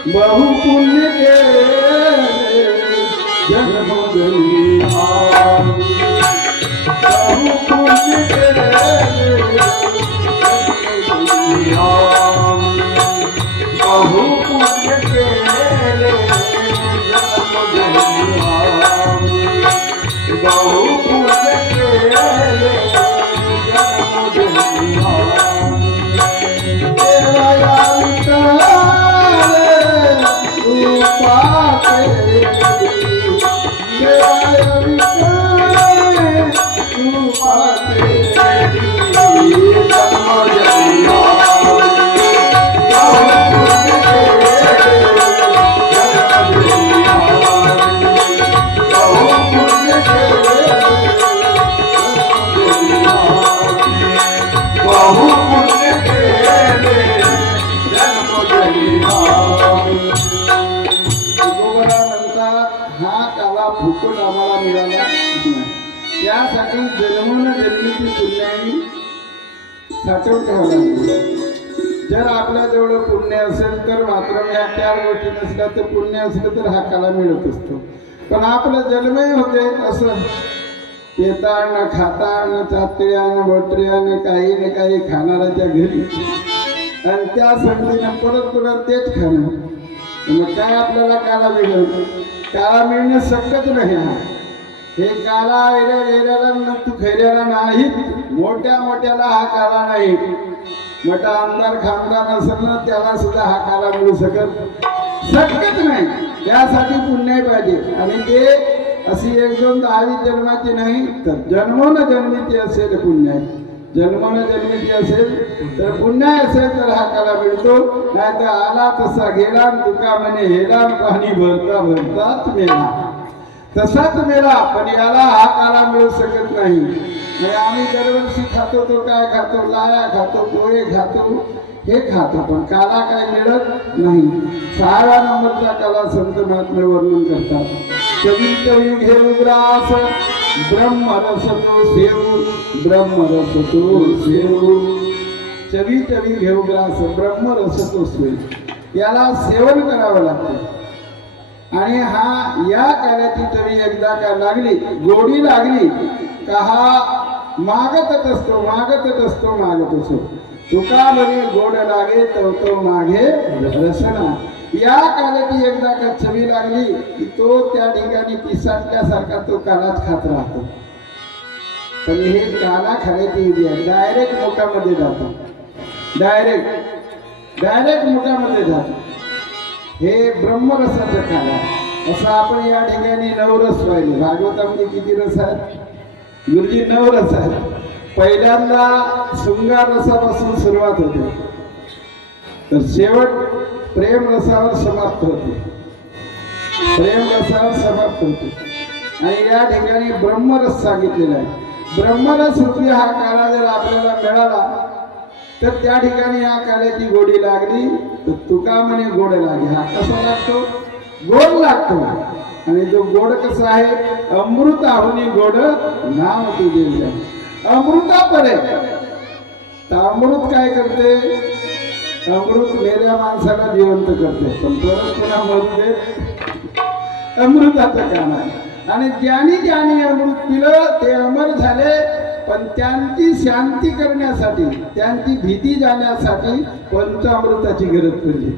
बहु पुण्य केले, जन्मोजन्मी बहु पुण्य केले, बहु पुण्य केले, बहु पुण्य केले, देवाया विठ्ठले उपासे, देवाया विठ्ठले उपासे, फुकट आम्हाला मिळाला नाही. त्यासाठी जन्मोजन्मीची पुण्याई साठवून ठेवावं लागते. जर आपल्याजवळ पुण्य असेल तर मात्र या 4 गोष्टी नसल्या तर पुण्य असलं तर हा काला मिळत असतो. पण आपलं जन्मही होते असं येताना खाताना चात्र्यानं बटऱ्यानं काही ना काही खाणाऱ्याच्या घरी, आणि त्या संगतीनं परत तेच खाणं. मग काय आपल्याला काला मिळत, काला मिळणे शक्यच नाही. हे काला ऐऱ्याला तू खैऱ्याला नाही, मोठ्याला हा काला नाही. मोठा आमदार खामदार असेल ना त्याला सुद्धा हा काला मिळू शक्यच नाही. त्यासाठी पुण्य पाहिजे, आणि ते अशी 1-2 10 जन्माची नाही तर जन्मोजन्मीची असेल पुण्य. जन्मोजन्मीची असेल तर पुण्य असेल तर हा काला मिळतो. नाही तर आला तसा गेला, तुका म्हणे हेला, पाणी भरताच मेला, तसाच मेला. पण याला हा काला मिळू शकत नाही. आम्ही दरवर्षी खातो तो काय खातो, लाया खातो, पोहे खातो, हे खातो, पण काला काय मिळत नाही. 6व्या नंबरचा काला संत महात्मे वर्णन करतात. चवी घेऊ ग्रास ब्रह्मरस तो सेवू, ब्रह्मरस तो सेवू. चवी घेऊ ग्रास ब्रह्मरस तो सेवू. याला सेवन करावं लागतं. आणि या कार्याची तरी एकदा का लागली, गोडी लागली का हा मागतच असतो. तुका म्हणे गोड लागे तो मागे रसना. या काल्याची एकदा का चवी लागली की तो त्या ठिकाणी पिसाटल्यासारखा तो कालाच खात राहतो. पण हे काला खाण्याची विधी आहे. डायरेक्ट मुखामध्ये जातो, डायरेक्ट मुखामध्ये जातो. हे ब्रह्मरसाचं काला. असं आपण या ठिकाणी 9 रस पाहिले. भागवतामध्ये किती रस आहेत गुरुजी? 9 रस आहेत. पहिल्यांदा शृंगार रसापासून सुरुवात होते, तर शेवट प्रेम रसावर समाप्त होते. आणि या ठिकाणी ब्रह्मरस सांगितलेला आहे. ब्रह्मरस रूपी हा काला जर आपल्याला मिळाला तर त्या ठिकाणी या काल्याची गोडी लागली तर तुका म्हणे गोड लागे. हा कसा लागतो? गोड लागतो. आणि जो गोड कसा आहे? अमृत आहुनी गोड नाम तुझे. अमृता पडे तर अमृत काय करते? अमृत मेल्या माणसाला जिवंत करते, पण परत पुन्हा मरू देत अमृताचं काम आहे. आणि ज्यांनी अमृत पिलं ते अमर झाले, पण त्यांची शांती करण्यासाठी, त्यांची भीती जाण्यासाठी पंचामृताची गरज पडली.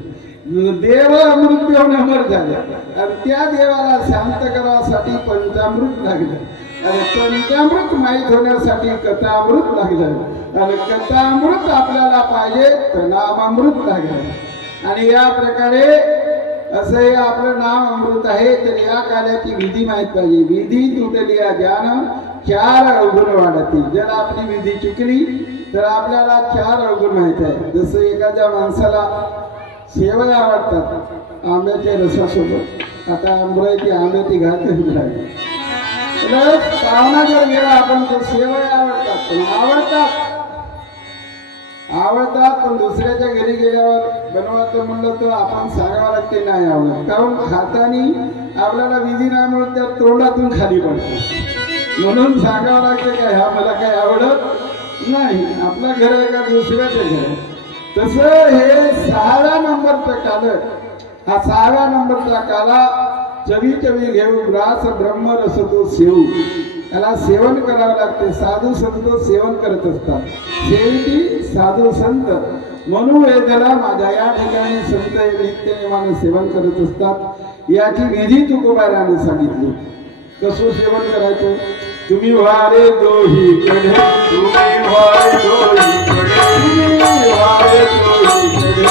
देव अमृत पिऊन अमर झाले, आणि त्या देवाला शांत करासाठी पंचामृत लागलं, आणि पंचामृत माहीत होण्यासाठी कथामृत लागलं, आणि कथामृत आपल्याला पाहिजे तर नामामृत लागलं. आणि या प्रकारे असं हे आपलं नाव अमृत आहे. तर या काल्याची विधी माहीत पाहिजे. विधी तुटलिया ज्ञान चार अवगुण वाढती. जर आपली विधी चुकली तर आपल्याला चार अवगुण माहीत आहे. जसं एखाद्या माणसाला शेवया आवडतात आंब्याच्या रसासोबत. आता आंब्याची आंब्याची घात राहिली पाहुणा जर गेला आपण तो शेवया आवडतात पण दुसऱ्याच्या घरी गेल्यावर बनवायचं म्हणलं तर आपण सांगावं लागते नाही आवडत. कारण हाताने आपल्याला विधी नाही म्हणून त्या तोंडातून खाली पडतो. म्हणून सांगावं लागते काय हा मला काय आवडत नाही. आपलं घर आहे का दुसऱ्याचं घर. तसं हे 6व्या नंबरचं काल. हा 6व्या नंबरचा काला चवी चवी घेऊ ग्रास ब्रह्म रस तो सेवू. त्याला सेवन करावं लागते. साधू संत सेवन करत असतात. सेविती साधू संत म्हणून वेदला माझ्या या ठिकाणी संत नित्यनेमानं सेवन करत असतात. याची विधी तुकोबाराने सांगितली. कसं सेवन करायचं. तुम्ही वारे दोहीकडे तुम्ही वारे दोहीकडे तुम्ही वारे दोहीकडे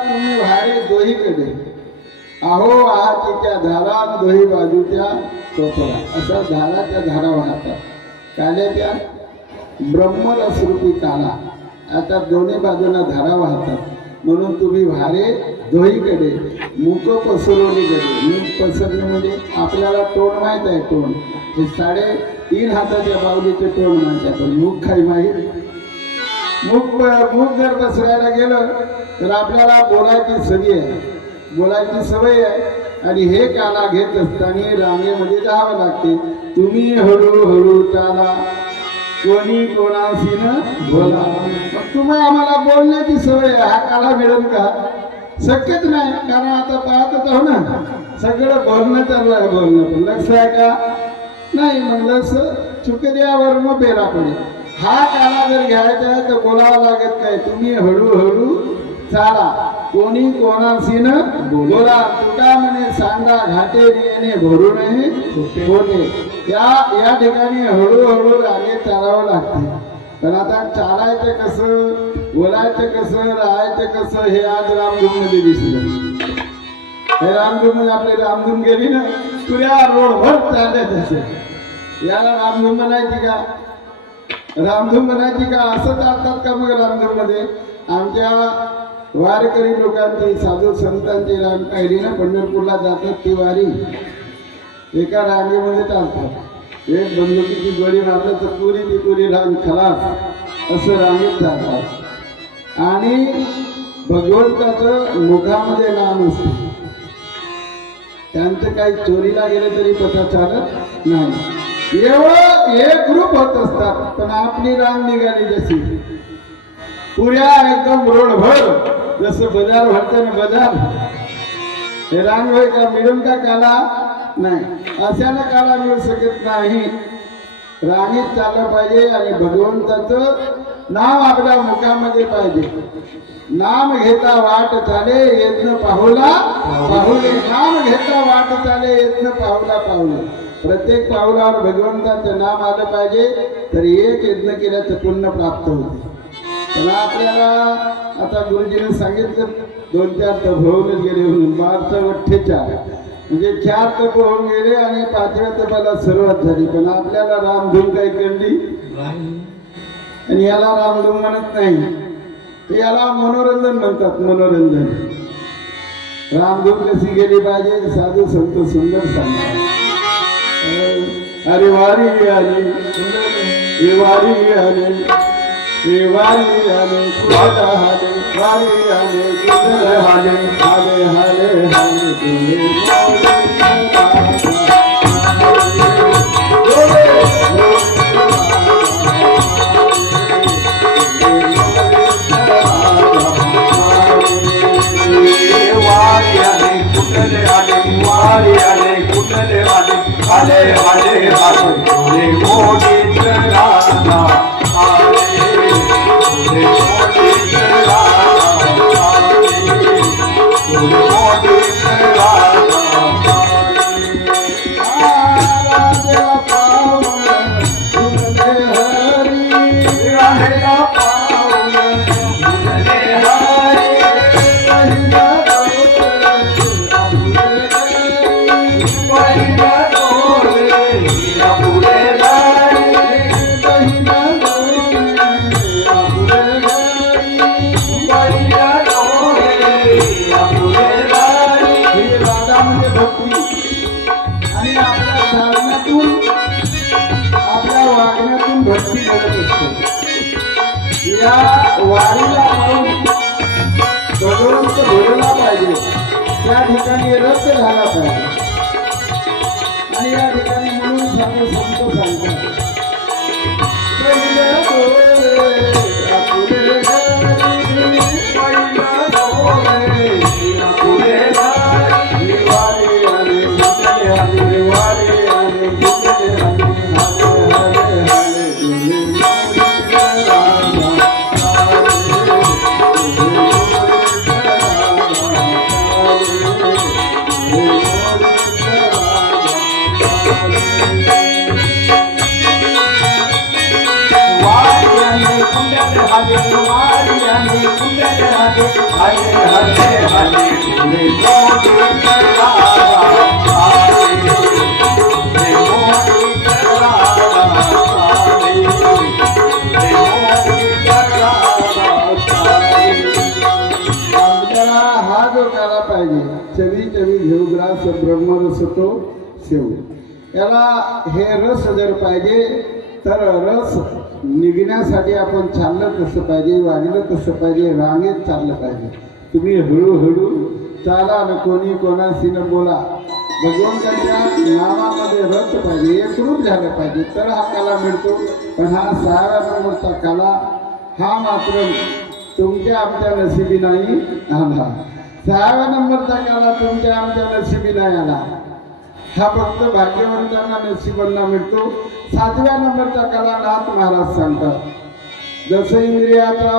तुम्ही वारे दोहीकडे अहो आहातीच्या धारा दोही बाजूच्या टोपरा. असा धाराच्या धारा वाहतात. काल्याच्या ब्रह्मरसरूपी काला. आता दोन्ही बाजूला धारा वाहतात. म्हणून तुम्ही भारे दोहीकडे मुख पसरवलीकडे. मुख पसरणे म्हणजे आपल्याला तोंड माहीत आहे. तोंड हे 3.5 हाताच्या बावलीचे तोंड माहीत आहे. पण मुख काही माहीत. मुख जर पसरायला गेलं तर आपल्याला बोलायची सवय आहे. बोलायची सवय आहे. आणि हे काला घेत असताना रांगेमध्ये जावं लागते. तुम्ही हळूहळू चाला कोणी कोणाशी न बोला. मग तुम्ही आम्हाला बोलण्याची सवय आहे. हा काला मिळेल का. शक्यच नाही. कारण आता पाहतच आहो ना सगळं बोलणं चालू आहे. बोलणं पण लक्ष आहे का नाही. मग लक्ष चुकल्यावर मग बेरा पडेल. हा काला जर घ्यायचा आहे तर बोलावं लागत नाही. तुम्ही हळूहळू चाला कोणी कोणाशी न बोला. तुका म्हणे सांगा घाटे येणे भरू नये होते. या ठिकाणी हळूहळू रागे चालावं लागते. पण आता चालायचं कसं बोलायचं कसं राहायचं कसं हे आज रामधूनमध्ये दिसलं. हे रामधून आपली रामधून गेली ना तुझ्या रोडभर चालत असे. याला रामधून म्हणायची का. रामधून म्हणायची का. असं चालतात का मग रामधून मध्ये. आमच्या वारकरी लोकांची साधू संतांची रांग पाहिली ना पंढरपूरला जातात ती वारी एका रांगेमध्ये चालतात. एक बंदुकीची गोळी मारलं तर पुरी रांग खलास असं रांगेत जातात. आणि भगवंताचं मुखामध्ये नाम असते. त्यांचं काही चोरीला गेले तरी पता चालत नाही. एवढं एक ग्रुप होत असतात. पण आपली रांग निघाली जशी पुऱ्या एकदम रोडभर जसं बाजार भरतं ना बाजार. हे रांग होय का मिळून का काला नाही. अशाला काला मिळू शकत नाही. रांगीत चाललं पाहिजे. आणि भगवंताचं नाव आपल्या मुखामध्ये पाहिजे. नाम घेता वाट चाले यज्ञ पाहुला पाहुले. नाम घेता वाट चाले यज्ञ पाहुला पाहुले. प्रत्येक पाऊलावर भगवंताचं नाम आलं पाहिजे. तर एक यज्ञ केल्याचं पुण्य प्राप्त होते. पण आपल्याला आता गुरुजीने सांगितलं 2-4 तप होऊनच गेले म्हणून. 1248 म्हणजे 4 तप होऊन गेले आणि 5व्या तपाला सुरुवात झाली. पण आपल्याला रामधूम काही कळली आणि याला रामधूम म्हणत नाही. याला मनोरंजन म्हणतात. मनोरंजन. रामधूम कशी गेली पाहिजे साधू संत सुंदर सांगतात. अरे वारी आली वारी आली वारी आले कुठे हाले वारी आले कुठे हाले हाले हाले हाले वारी आले कुठले आले आले आले आले मोठी राधा आणि आपल्या साधनातून आपल्या वागण्यातून भक्ती घडत असते. या वारीला पाहून भगवंत भरला पाहिजे, त्या ठिकाणी रस झाला पाहिजे. आणि या ठिकाणी म्हणून सांगू संत सांगतात हा जो काला पाहिजे चवी चवी घेऊ ग्रास ब्रह्मरस तो सेव. याला हे रस जर पाहिजे तर रस निघण्यासाठी आपण चाललं कसं पाहिजे, वागलं कसं पाहिजे, रांगेत चाललं पाहिजे. तुम्ही हळूहळू चाला न कोणी कोणाशी न बोला. भगवंताच्या नावामध्ये रस पाहिजे, एकरूप झालं पाहिजे तर हा काला मिळतो. पण हा 6व्या नंबरचा काला हा मात्र तुमच्या आमच्या नशिबी नाही आला. 6व्या नंबरचा काला तुमच्या आमच्या नशिबी नाही आला. हा फक्त भाग्यवंतांना नशिबांना मिळतो. 7व्या नंबरचा काला नाथ महाराज सांगतात जसं इंद्रियाचा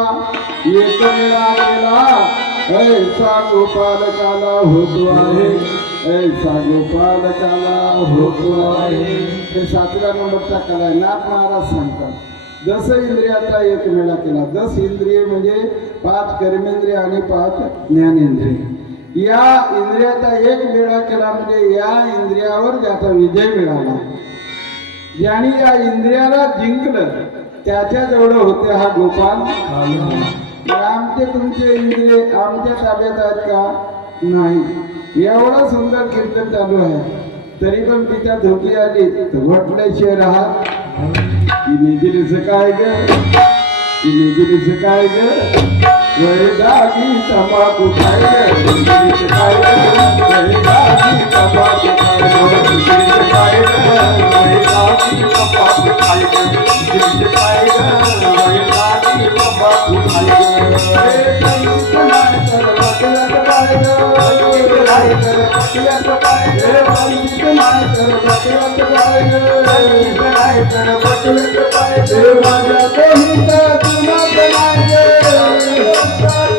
एक वेळा गेला ऐसा गोपाल काला होतो आहे, ऐसा गोपाल काला होतो आहे. हे 7व्या नंबरचा काला आहे. नाथ महाराज सांगतात जसं इंद्रियाचा एक मेळा केला. 10 इंद्रिय म्हणजे 5 कर्मेंद्रिय आणि 5 ज्ञानेंद्रिय. या इंद्रियाचा एक वेळा केला म्हणजे या इंद्रियावर ज्याचा विजय मिळाला, ज्याने या इंद्रियाला जिंकलं त्याच्या जवळ होते हा गोपाल. आमचे तुमचे इंद्रिय आमच्या ताब्यात आहेत का? नाही. एवढं सुंदर कीर्तन चालू आहे तरी पण तिच्या धोकी आली तर म्हटल्याशिवाय राहत. निजिलीच काय ग, निजिलीच काय ग, वैदागी तंबाखू खाय ग, निजिलीच काय ग, वैदागी तंबाखू खाय ग, निजिलीच काय ग, वैदागी तंबाखू खाय ग, निजिलीच काय ग, वैदागी तंबाखू खाय ग. हे पंडित नाही तर बटल्यात काय ग, नाही तर बटल्यात काय ग, पंडित नाही तर बटल्यात काय ग, पंडित नाही तर बटल्यात काय ग, माझ्या कोणीचा तुलाच नाही ग,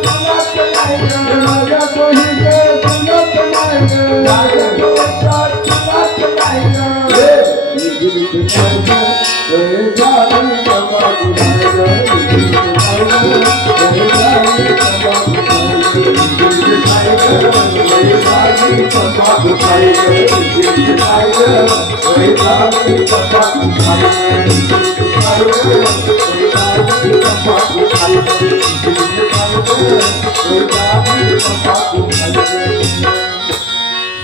तुलाच नाही ग, माझ्या कोणीचा तुलाच नाही ग, माझ्या कोणीचा तुलाच नाही ग. निजिलीच काय ग, वैदागी तंबाखू खाय ग, निजिलीच काय ग, वैदागी तंबाखू खाय ग, वैदागी तंबाखू खाय ग, निजिलीच काय ग, वैदागी तंबाखू खाय ग, निजिलीच काय ग, वैदागी तंबाखू खाय ग, निजिलीच काय ग, वैदागी तंबाखू खाय ग.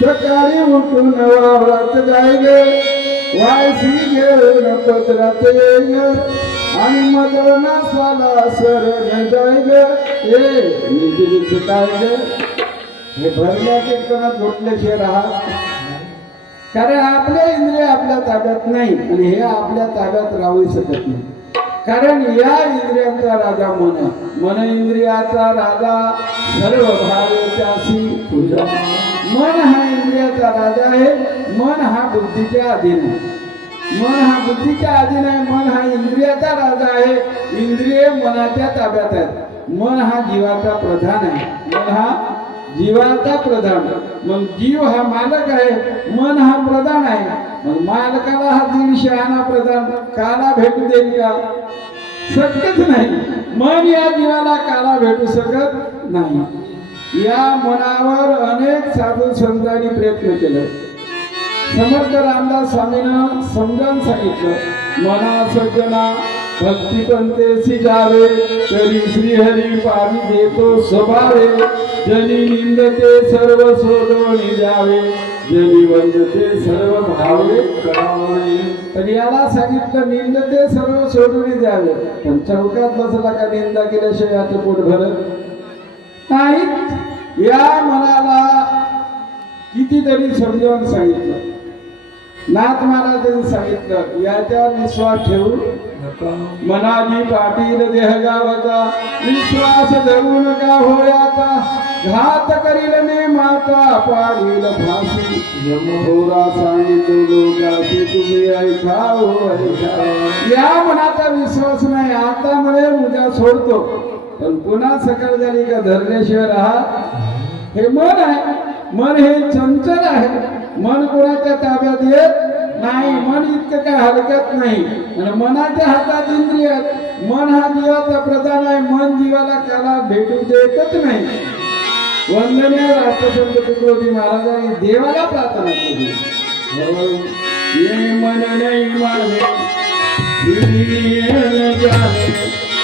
सकाळी उठून वावरात जाय ग, वायसी घेऊन पत्रात ये ग, आणि मदना साला सरन जाय ग. हे निजिलीच काय ग, हे भरल्या कीर्तनात झोपल्याशिवाय राहत. कारण आपले इंद्रिय आपल्या ताब्यात नाही आणि हे आपल्या ताब्यात राहू शकत नाही. कारण या इंद्रियांचा राजा मन आहे. मन इंद्रियाचा राजा सर्व भावे त्यासी पूजा. मन हा इंद्रियाचा राजा आहे. मन हा बुद्धीच्या अधीन आहे. मन हा बुद्धीच्या अधीन आहे. मन हा इंद्रियाचा राजा आहे. इंद्रिय मनाच्या ताब्यात आहेत. मन हा जीवाचा प्रधान आहे. मन हा जीवाचा प्रधान. मग जीव हा मालक आहे, मन हा प्रधान आहे. मग मालकाला हा जीव शहाणा प्रधान काला भेटू देईल का? शक्यच नाही. मन या जीवाला काला भेटू शकत नाही. या मनावर अनेक साधू संतांनी प्रयत्न केले. समर्थ रामदास स्वामीनं समजावून सांगितलं, मना सज्जना भक्ती पंथेसी जावे, तरी श्रीहरी पावी देतो स्वभावे, जनी निंदते सर्व सोडून जावे, जनी वंदते सर्व भावे करावे. तर याला सांगितलं निंदते सर्व सोडून द्यावे. पण चौकात बसला का निंदा केल्याशिवाय याचं पोट भरत नाही. या मनाला कितीतरी समजावून सांगितलं. नाथ महाराजांनी सांगितलं, याच्या विश्वास ठेवू मनाली पाटील देह गावचा, विश्वास धरू नका होयाचा, घात करील ने माता पाडील फाशी, यमभोरा सांगितलं लोकाशी तुम्ही ऐका हो ऐका. या मनाचा विश्वास नाही. आता म्हणे उद्या सोडतो, पण पुन्हा सकाळ झाली का धरल्याशिवाय राहा. हे मन आहे. मन हे चंचल आहे. मन कोणाच्या ताब्यात येत नाही. मन इतकं काय हलकत नाही. आणि मनाच्या हातात इंद्रिय. मन हा जीवाचा प्रधान आहे. मन जीवाला त्याला भेटू देतच नाही. वंदनीय राष्ट्रसंत तुकडोजी महाराजांनी देवाला प्रार्थना केली, ये मन नाही माने न जाणे,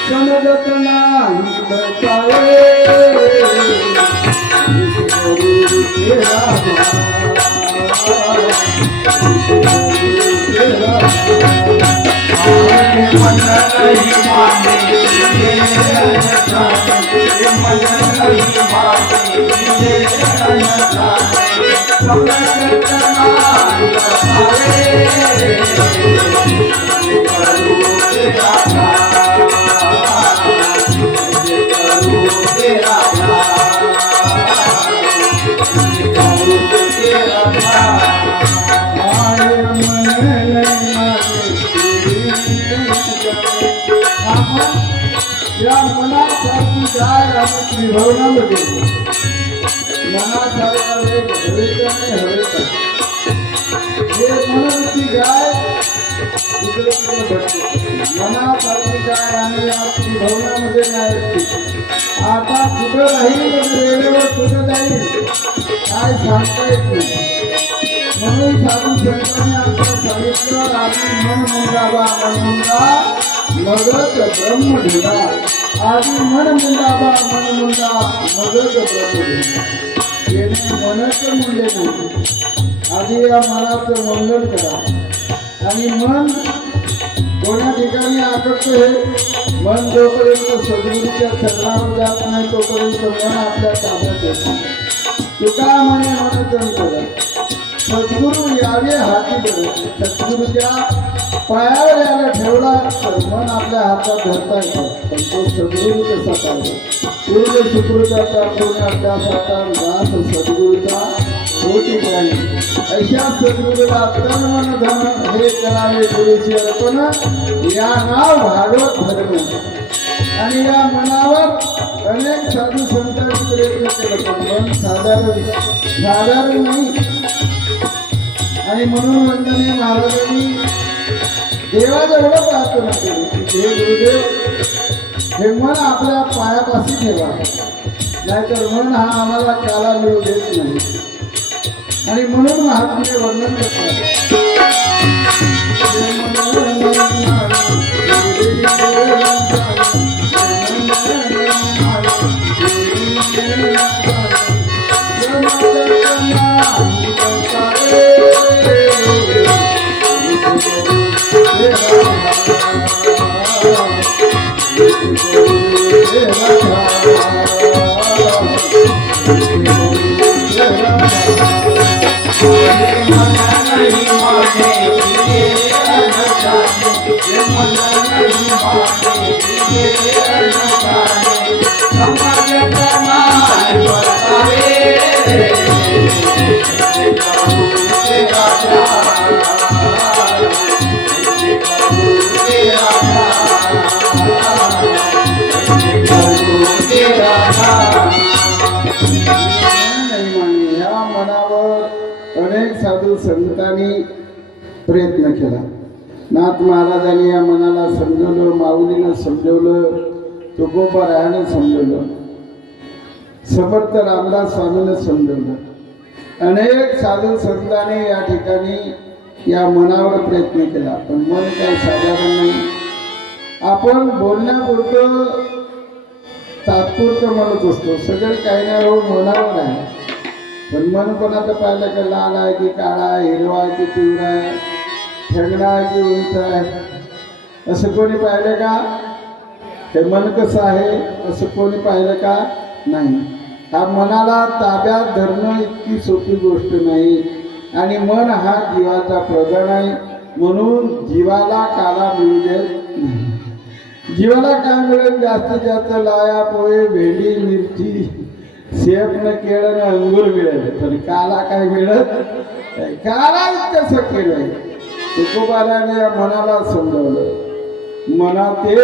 समजत नाही बतावे, या मनासारखी गाय आणि त्रिभुवनामध्ये मनासारखा एक हवेचा नाही हवेचा. हे मनरूपी गाय इकडे तिकडे भटते. मनासारखी गाय आणि या त्रिभुवनामध्ये नाही. आता कुठं राहील रेल्वेवर कुठं जाईल काय सांगता येत नाही. म्हणून साधू संतांनी आपल्याला सांगितलं, आधी मन मुंडावा मन मुंडा मगच ब्रह्म ढुंडा. आधी मन मुंडावा मन मुंडा मगच ब्रह्म ढुंडा. येणे मनच मुंडे नाही. आधी या मनाचं मंगल करा. आणि मन कोण्या ठिकाणी आकर्षत हे मन जोपर्यंत सद्गुरूच्या चरणावर जात नाही तोपर्यंत मन आपल्या ताब्यात येत नाही. तुका म्हणे मनचन करा, सद्गुरू यावे हाती बरे. सद्गुरूच्या पायावर याला ठेवला तर मन आपल्या हातात धरता येतं. पण तो सद्गुरू कसा पाहिजे? पूर्ण सुकृताचा पूर्ण अभ्यासाचा दास सद्गुरूचा होती पाहिजे. अशा सद्गुरूला तन मन धन हे करावे गुरुची अर्पण. या नाव भागवत धर्म. आणि या मनावर अनेक साधू संतांनी प्रयत्न केला, पण मन साधारण नाही. आणि म्हणून वंदनीय महाराजांनी देवाजवळ प्रार्थना केली की हे गुरुदेव, हे मन आपल्या पायापाशी ठेवा, नाहीतर मन हा आम्हाला काला मिळू देत नाही. आणि म्हणून महात्म्य वर्णन करतात. अनेक साधू संतांनी प्रयत्न केला. नाथ महाराजांनी या मनाला समजवलं, माऊलीनं समजवलं, तुकोबारायानं समजवलं, समर्थ रामदास स्वामीनं समजवलं. अनेक साधू संतांनी या ठिकाणी या मनावर प्रयत्न केला, पण मन काही साधारण नाही. आपण बोलण्यापुरतं तात्पुरतं म्हणत असतो, सगळं काही नाही हो मनावर आहे. पण मन कोणाचं पाहिलं का लाल आहे की काळा आहे, हिरवा आहे की पिवळा आहे, ठेंगणा आहे की उंच आहे, असं कोणी पाहिलं का? हे मन कसं आहे असं कोणी पाहिलं का? नाही. हा मनाला ताब्यात धरणं इतकी सोपी गोष्ट नाही. आणि मन हा जीवाचा प्रधान आहे, म्हणून जीवाला काला मिळू देत नाही. जीवाला काय मिळेल? जास्तीत जास्त लाया, पोहे, भेंडी, मिरची, सेब न केळं न अंगूर मिळेल, पण काला काय मिळत? काला कसं केलंय? तुकोबाराने या मनाला समजवलं, मना ते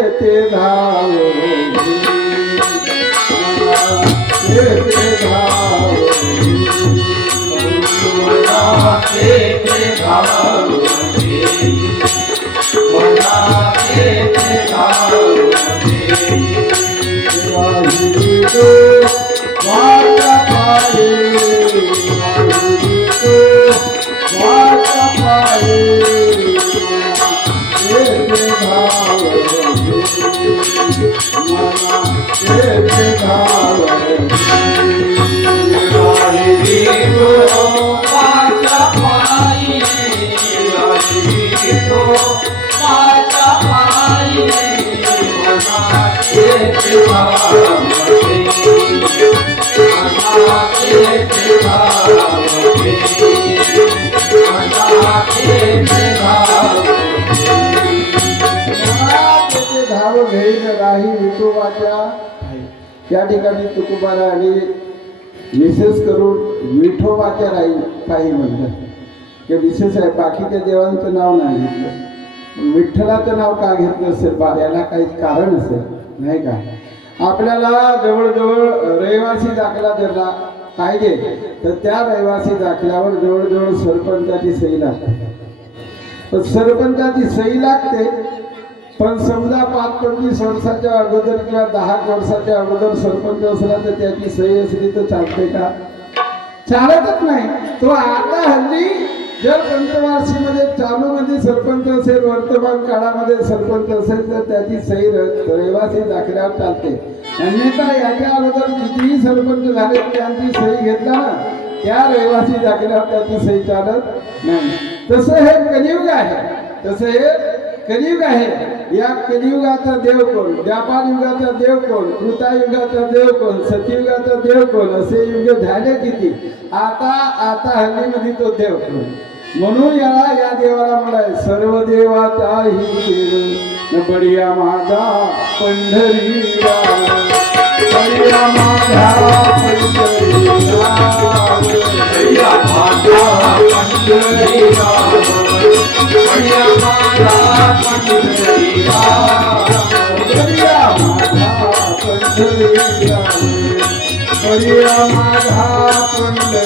धाव, ते धाव, मना ते धाव, मना ते धाव. वाचा पाये, वाचा पाये, ते धाव, मना ते धाव. धाव घेईन राही विठोबाच्या. त्या ठिकाणी तुकोबाराने विशेष करून विठोबाच्या राही काही म्हणतात, ते विशेष आहे. बाकीच्या देवांचं नाव नाही घेतलं, विठ्ठलाचं नाव का घेतलं असेल बा? याला काही कारण असेल नाही का? आपल्याला जवळजवळ रहिवासी दाखला जर पाहिजे तर त्या रहिवासी दाखल्यावर जवळजवळ सरपंचाची सही लागते. पण सरपंचाची सही लागते, पण समजा 5-25 वर्षाच्या अगोदर किंवा 10 वर्षाच्या अगोदर सरपंच असला तर त्याची सही असली तर चालते का? चालतच नाही. तो आता हल्ली जर पंचवार्षिकमध्ये चालूमध्ये सरपंच असेल, वर्तमान काळामध्ये सरपंच असेल तर त्याची सही रहिवासी दाखल्यावर चालते. अन्यथा याच्या अगोदर कितीही सरपंच झाले त्यांची सही घेतला ना, त्या रहिवासी दाखल्यावर त्याची सही चालत नाही. तसं हे कलियुग आहे, तसं हे कलियुग आहे. या कलियुगाचा देव कोण? व्यापार युगाचा देव कोण? कृतायुगाचा देव कोण? सतयुगाचा देव कोण? असे युग झाले किती? आता हल्लीमध्ये तो देव कोण? म्हणून या देवाला म्हणाय सर्व देवाचा ही न बढिया माझा पंढरीला, बढिया माझा पंढरीला, बढिया माझा पंढरीला, बढिया माझा पंढरीला, बढिया माझा पंढरीला, बढिया माझा पंढरीला,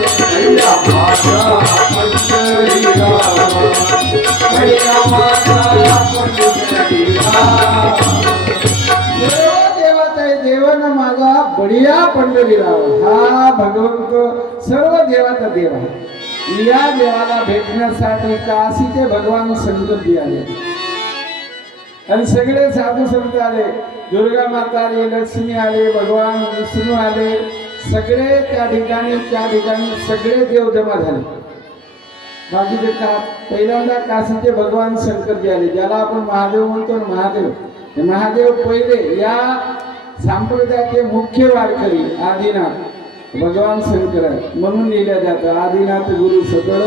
बढिया माझा पंढरीला, बढिया माझा पंढरीला. देवन माझा बढिया पंढरीला. हा भगवंत सर्व देवाचा देव आहे. या देवाला भेटण्यासाठी काशीचे भगवान शंकरजी आले आणि सगळे साधू संत आले. दुर्गा माता आली, लक्ष्मी आले, भगवान विष्णू आले, सगळे त्या ठिकाणी सगळे देव जमा झाले. बाकीचे पहिल्यांदा काशीचे भगवान शंकरजी आले, ज्याला आपण महादेव म्हणतो. महादेव पहिले या संप्रदायाचे मुख्य वारकरी आदिनाथ भगवान शंकर आहे म्हणून लिहिल्या जातं. आदिनाथ गुरु सकळ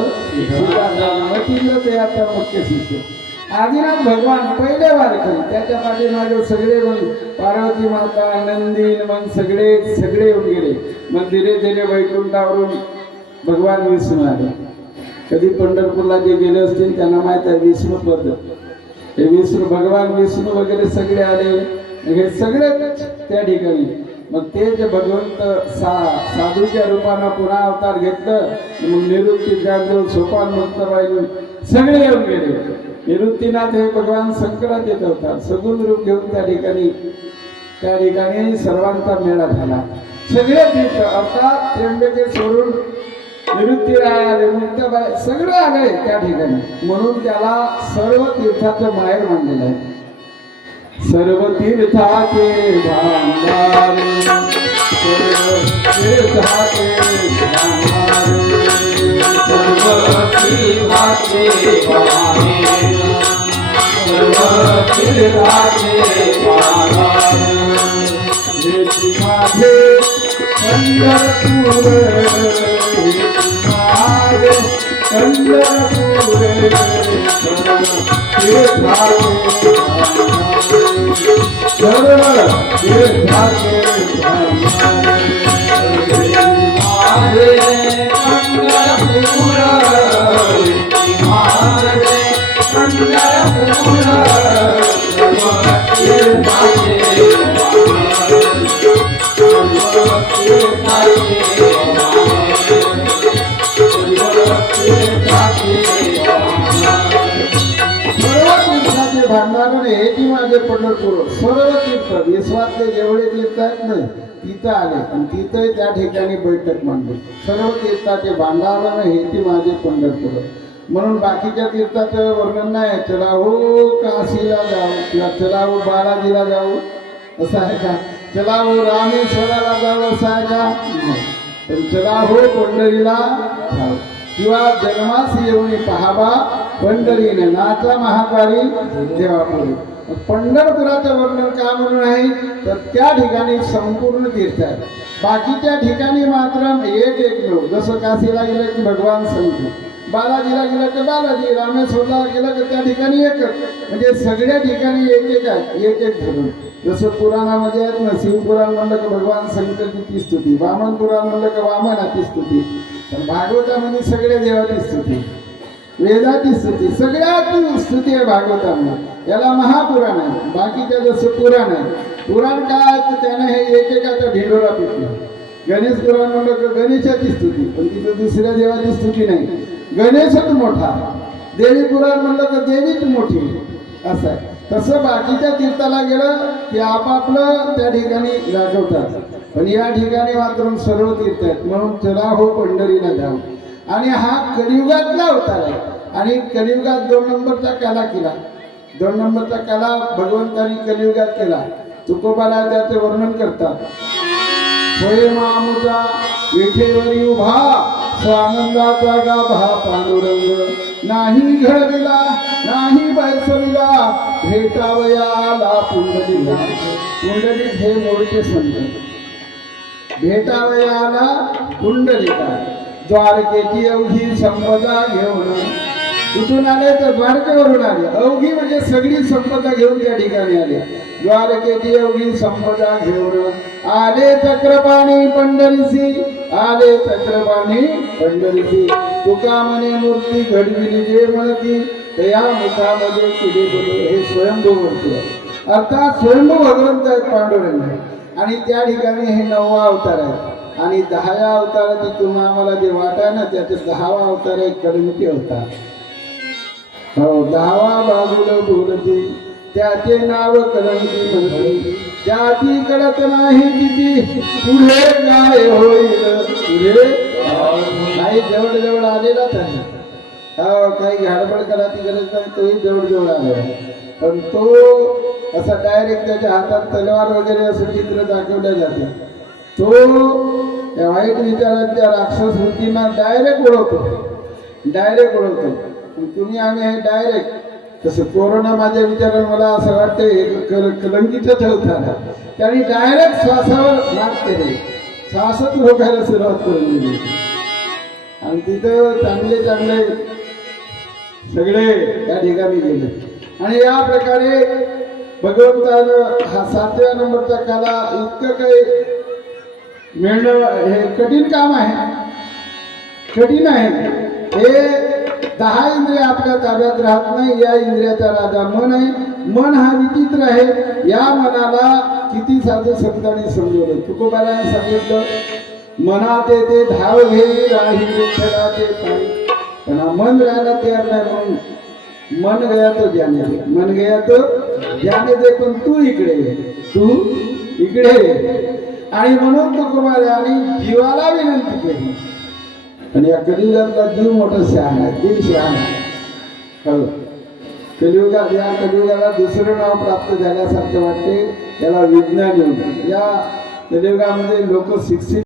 त्याचा मुख्य शिष्य आदिनाथ भगवान पहिले वारकरी. त्याच्या पाठीमागे सगळे मग पार्वती माता, नंदीन मग सगळे येऊन गेले. मग धीरे धीरे वैकुंठावरून भगवान विष्णू आले. कधी पंढरपूरला जे गेले असतील त्यांना माहित आहे विष्णू पद. हे विष्णू भगवान विष्णू वगैरे सगळे आले. हे सगळे त्या ठिकाणी मग ते जे भगवंत साधूच्या रूपानं पुन्हा अवतार घेतलं, मग निवृत्ती गांधून सोपान मुक्ताबाई सगळे येऊन गेले. निवृत्तीनाथ हे भगवान शंकराचे येत होता, सगुण रूप घेऊन त्या ठिकाणी सर्वांचा मेळा झाला. सगळे तीर्थ अर्थात त्र्यंबके सोडून निवृत्ती राय आले, मुक्ताबाई सगळे आले त्या ठिकाणी. म्हणून त्याला सर्व तीर्थाचं माहेर मानलेलं आहे. सर्व तीर्थाचे भांडार, सर्व तीर्थाचे भांडार, सर्व तीर्थाचे भांडार, सर्व तीर्थाचे भांडार. हेची माझे पंढरपूर, हेची माझे पंढरपूर, सर्व तीर्थाचे भांडार, माझे पंढरपूर, माझे पंढरपूर, सर्व तीर्थाचे भांडार हे की माझे पंढरपूर. सर्व तीर्थ विश्वातले जेवढे तीर्थ आहेत ना तिथं आले आणि तिथं त्या ठिकाणी बैठक मांडली. सर्व तीर्थाचे भांडार हे की माझे पंढरपूर. म्हणून बाकीच्या तीर्थाचं वर्णन नाही. चला हो काशीला जाऊ किंवा चला हो बालाजीला जाऊ असं आहे का? चला हो रामेश्वराला जाऊ असं आहे का? पण चला हो पंढरीला जाऊ किंवा जन्मास येऊन पहावा पंढरीने नाचा महाकाली देवापुरी. पंढरपुराचं वर्णन का म्हणून आहे तर त्या ठिकाणी संपूर्ण तीर्थ आहे. बाकीच्या ठिकाणी मात्र एक लोक, जसं काशीला गेलं की भगवान शंकर, बालाजीला गेलं की बालाजी, रामेश्वरला गेलं की त्या ठिकाणी एकच. म्हणजे सगळ्या ठिकाणी एक आहे, एक धरून. जसं पुराणामध्ये आहेत ना, शिवपुराण म्हणलं की भगवान शंकरची ती स्तुती, वामन पुराण म्हणलं की वामनाची स्तुती, तर भागवतामध्ये सगळ्या देवाची स्तुती, वेदाची स्तुती, सगळ्यात स्तुती आहे भागवतामध्ये. याला महापुराण आहे. बाकीच्या जसं पुराण आहे, पुराण काय तर त्याने हे एकेकाचा ढिंडोरा पिटला. गणेश पुराण म्हणलं की गणेशाची स्तुती, पण तिथं दुसऱ्या देवाची स्तुती नाही, गणेशच मोठा. देवी पुराण म्हणलं की देवीच मोठी असं आहे. तसं बाकीच्या तीर्थाला गेलं की आपापलं त्या ठिकाणी राजवतात, पण या ठिकाणी मात्र सर्व तीर्थ आहेत. म्हणून चला हो पंढरीला जाऊ. आणि हा कलियुगातला अवतार आहे. आणि कलियुगात 2 नंबरचा काला केला. 2 नंबरचा काला भगवंतानी कलियुगात केला. तुकोबाला त्याचे वर्णन करतात. स्वयं आमुचा विठेवरी उभा, स्वानंदाचा गाभा पांडुरंग, नाही घडविला नाही बैसविला, भेटावयाला पुंडलिका. पुंडलिक हे मूळचे संत. भेटावयाला पुंडलिका. द्वारकेची अवघी संपदा घेऊन, कुठून आले तर द्वारकेवरून आले. अवघी म्हणजे सगळी संपदा घेऊन त्या ठिकाणी आले. द्वारकेची अवघी संपदा घेऊन आले चक्रपाणी पंढरीसी, आले चक्रपाणी पंढरीसी. तुका म्हणे मूर्ती घडविली जे म्हणती, त्या मुखामध्ये किडे बोले. हे स्वयंभू मूर्ती आहे. अर्थात स्वयंभू भगवंत आहेत पांडुरंग. आणि त्या ठिकाणी हे 9वा अवतार आहे. आणि 10व्या अवताराची तुम्ही आम्हाला जे वाटाय ना, त्याचे 10वा अवतार आहे कळमठी अवतार. हो, 10वा बाजूला बोलती, त्याचे नाव कलंकी म्हणते. त्याची कळत नाही किती, पुढे काय होईल, पुढे काही जवळ जवळ आलेलाच आहे. हो, काही घाडबड करायची गरज नाही, तोही जवळ जवळ आलेला. पण तो असा डायरेक्ट त्याच्या हातात तलवार वगैरे असं चित्र दाखवल्या जाते. तो त्या वाईट विचारांच्या राक्षस वृत्तींना डायरेक्ट ओळखतो. तुम्ही आम्ही हे डायरेक्ट, तसं कोरोना माझ्या विचारानं मला असं वाटतं कलंकीच होता. त्यांनी डायरेक्ट श्वासावर नाक केले, श्वासच रोखायला सुरुवात करून दिली. आणि तिथं चांगले सगळे त्या ठिकाणी गेले. आणि या प्रकारे भगवंतानं हा 7व्या नंबरचा काला इतकं काही मिळणं हे कठीण काम आहे, कठीण आहे. हे 10 इंद्रिय आपल्या ताब्यात राहत नाही. या इंद्रियाचा राजा मन आहे. मन हा विचित्र आहे. या मनाला किती साधू संतांनी समजवलं. तुकोबाराने सांगितलं, मनात ते धाव घे राही विठ्ठलाचे पायी. पण हा मन राहायला तयार नाही. म्हणून मन गया तो जाने दे, मन गया तो जाने दे, पण तू इकडे ये, तू इकडे ये. आणि म्हणून तुकोबाराने जीवाला विनंती केली. आणि या कलियुगातला जीव मोठा शहाणा आहे, दिल शहाणा आहे. हो, कलियुगात, या कलियुगाला दुसरं नाव प्राप्त झाल्यासारखं वाटते, त्याला विज्ञान युग. या कलियुगामध्ये लोक शिक्षित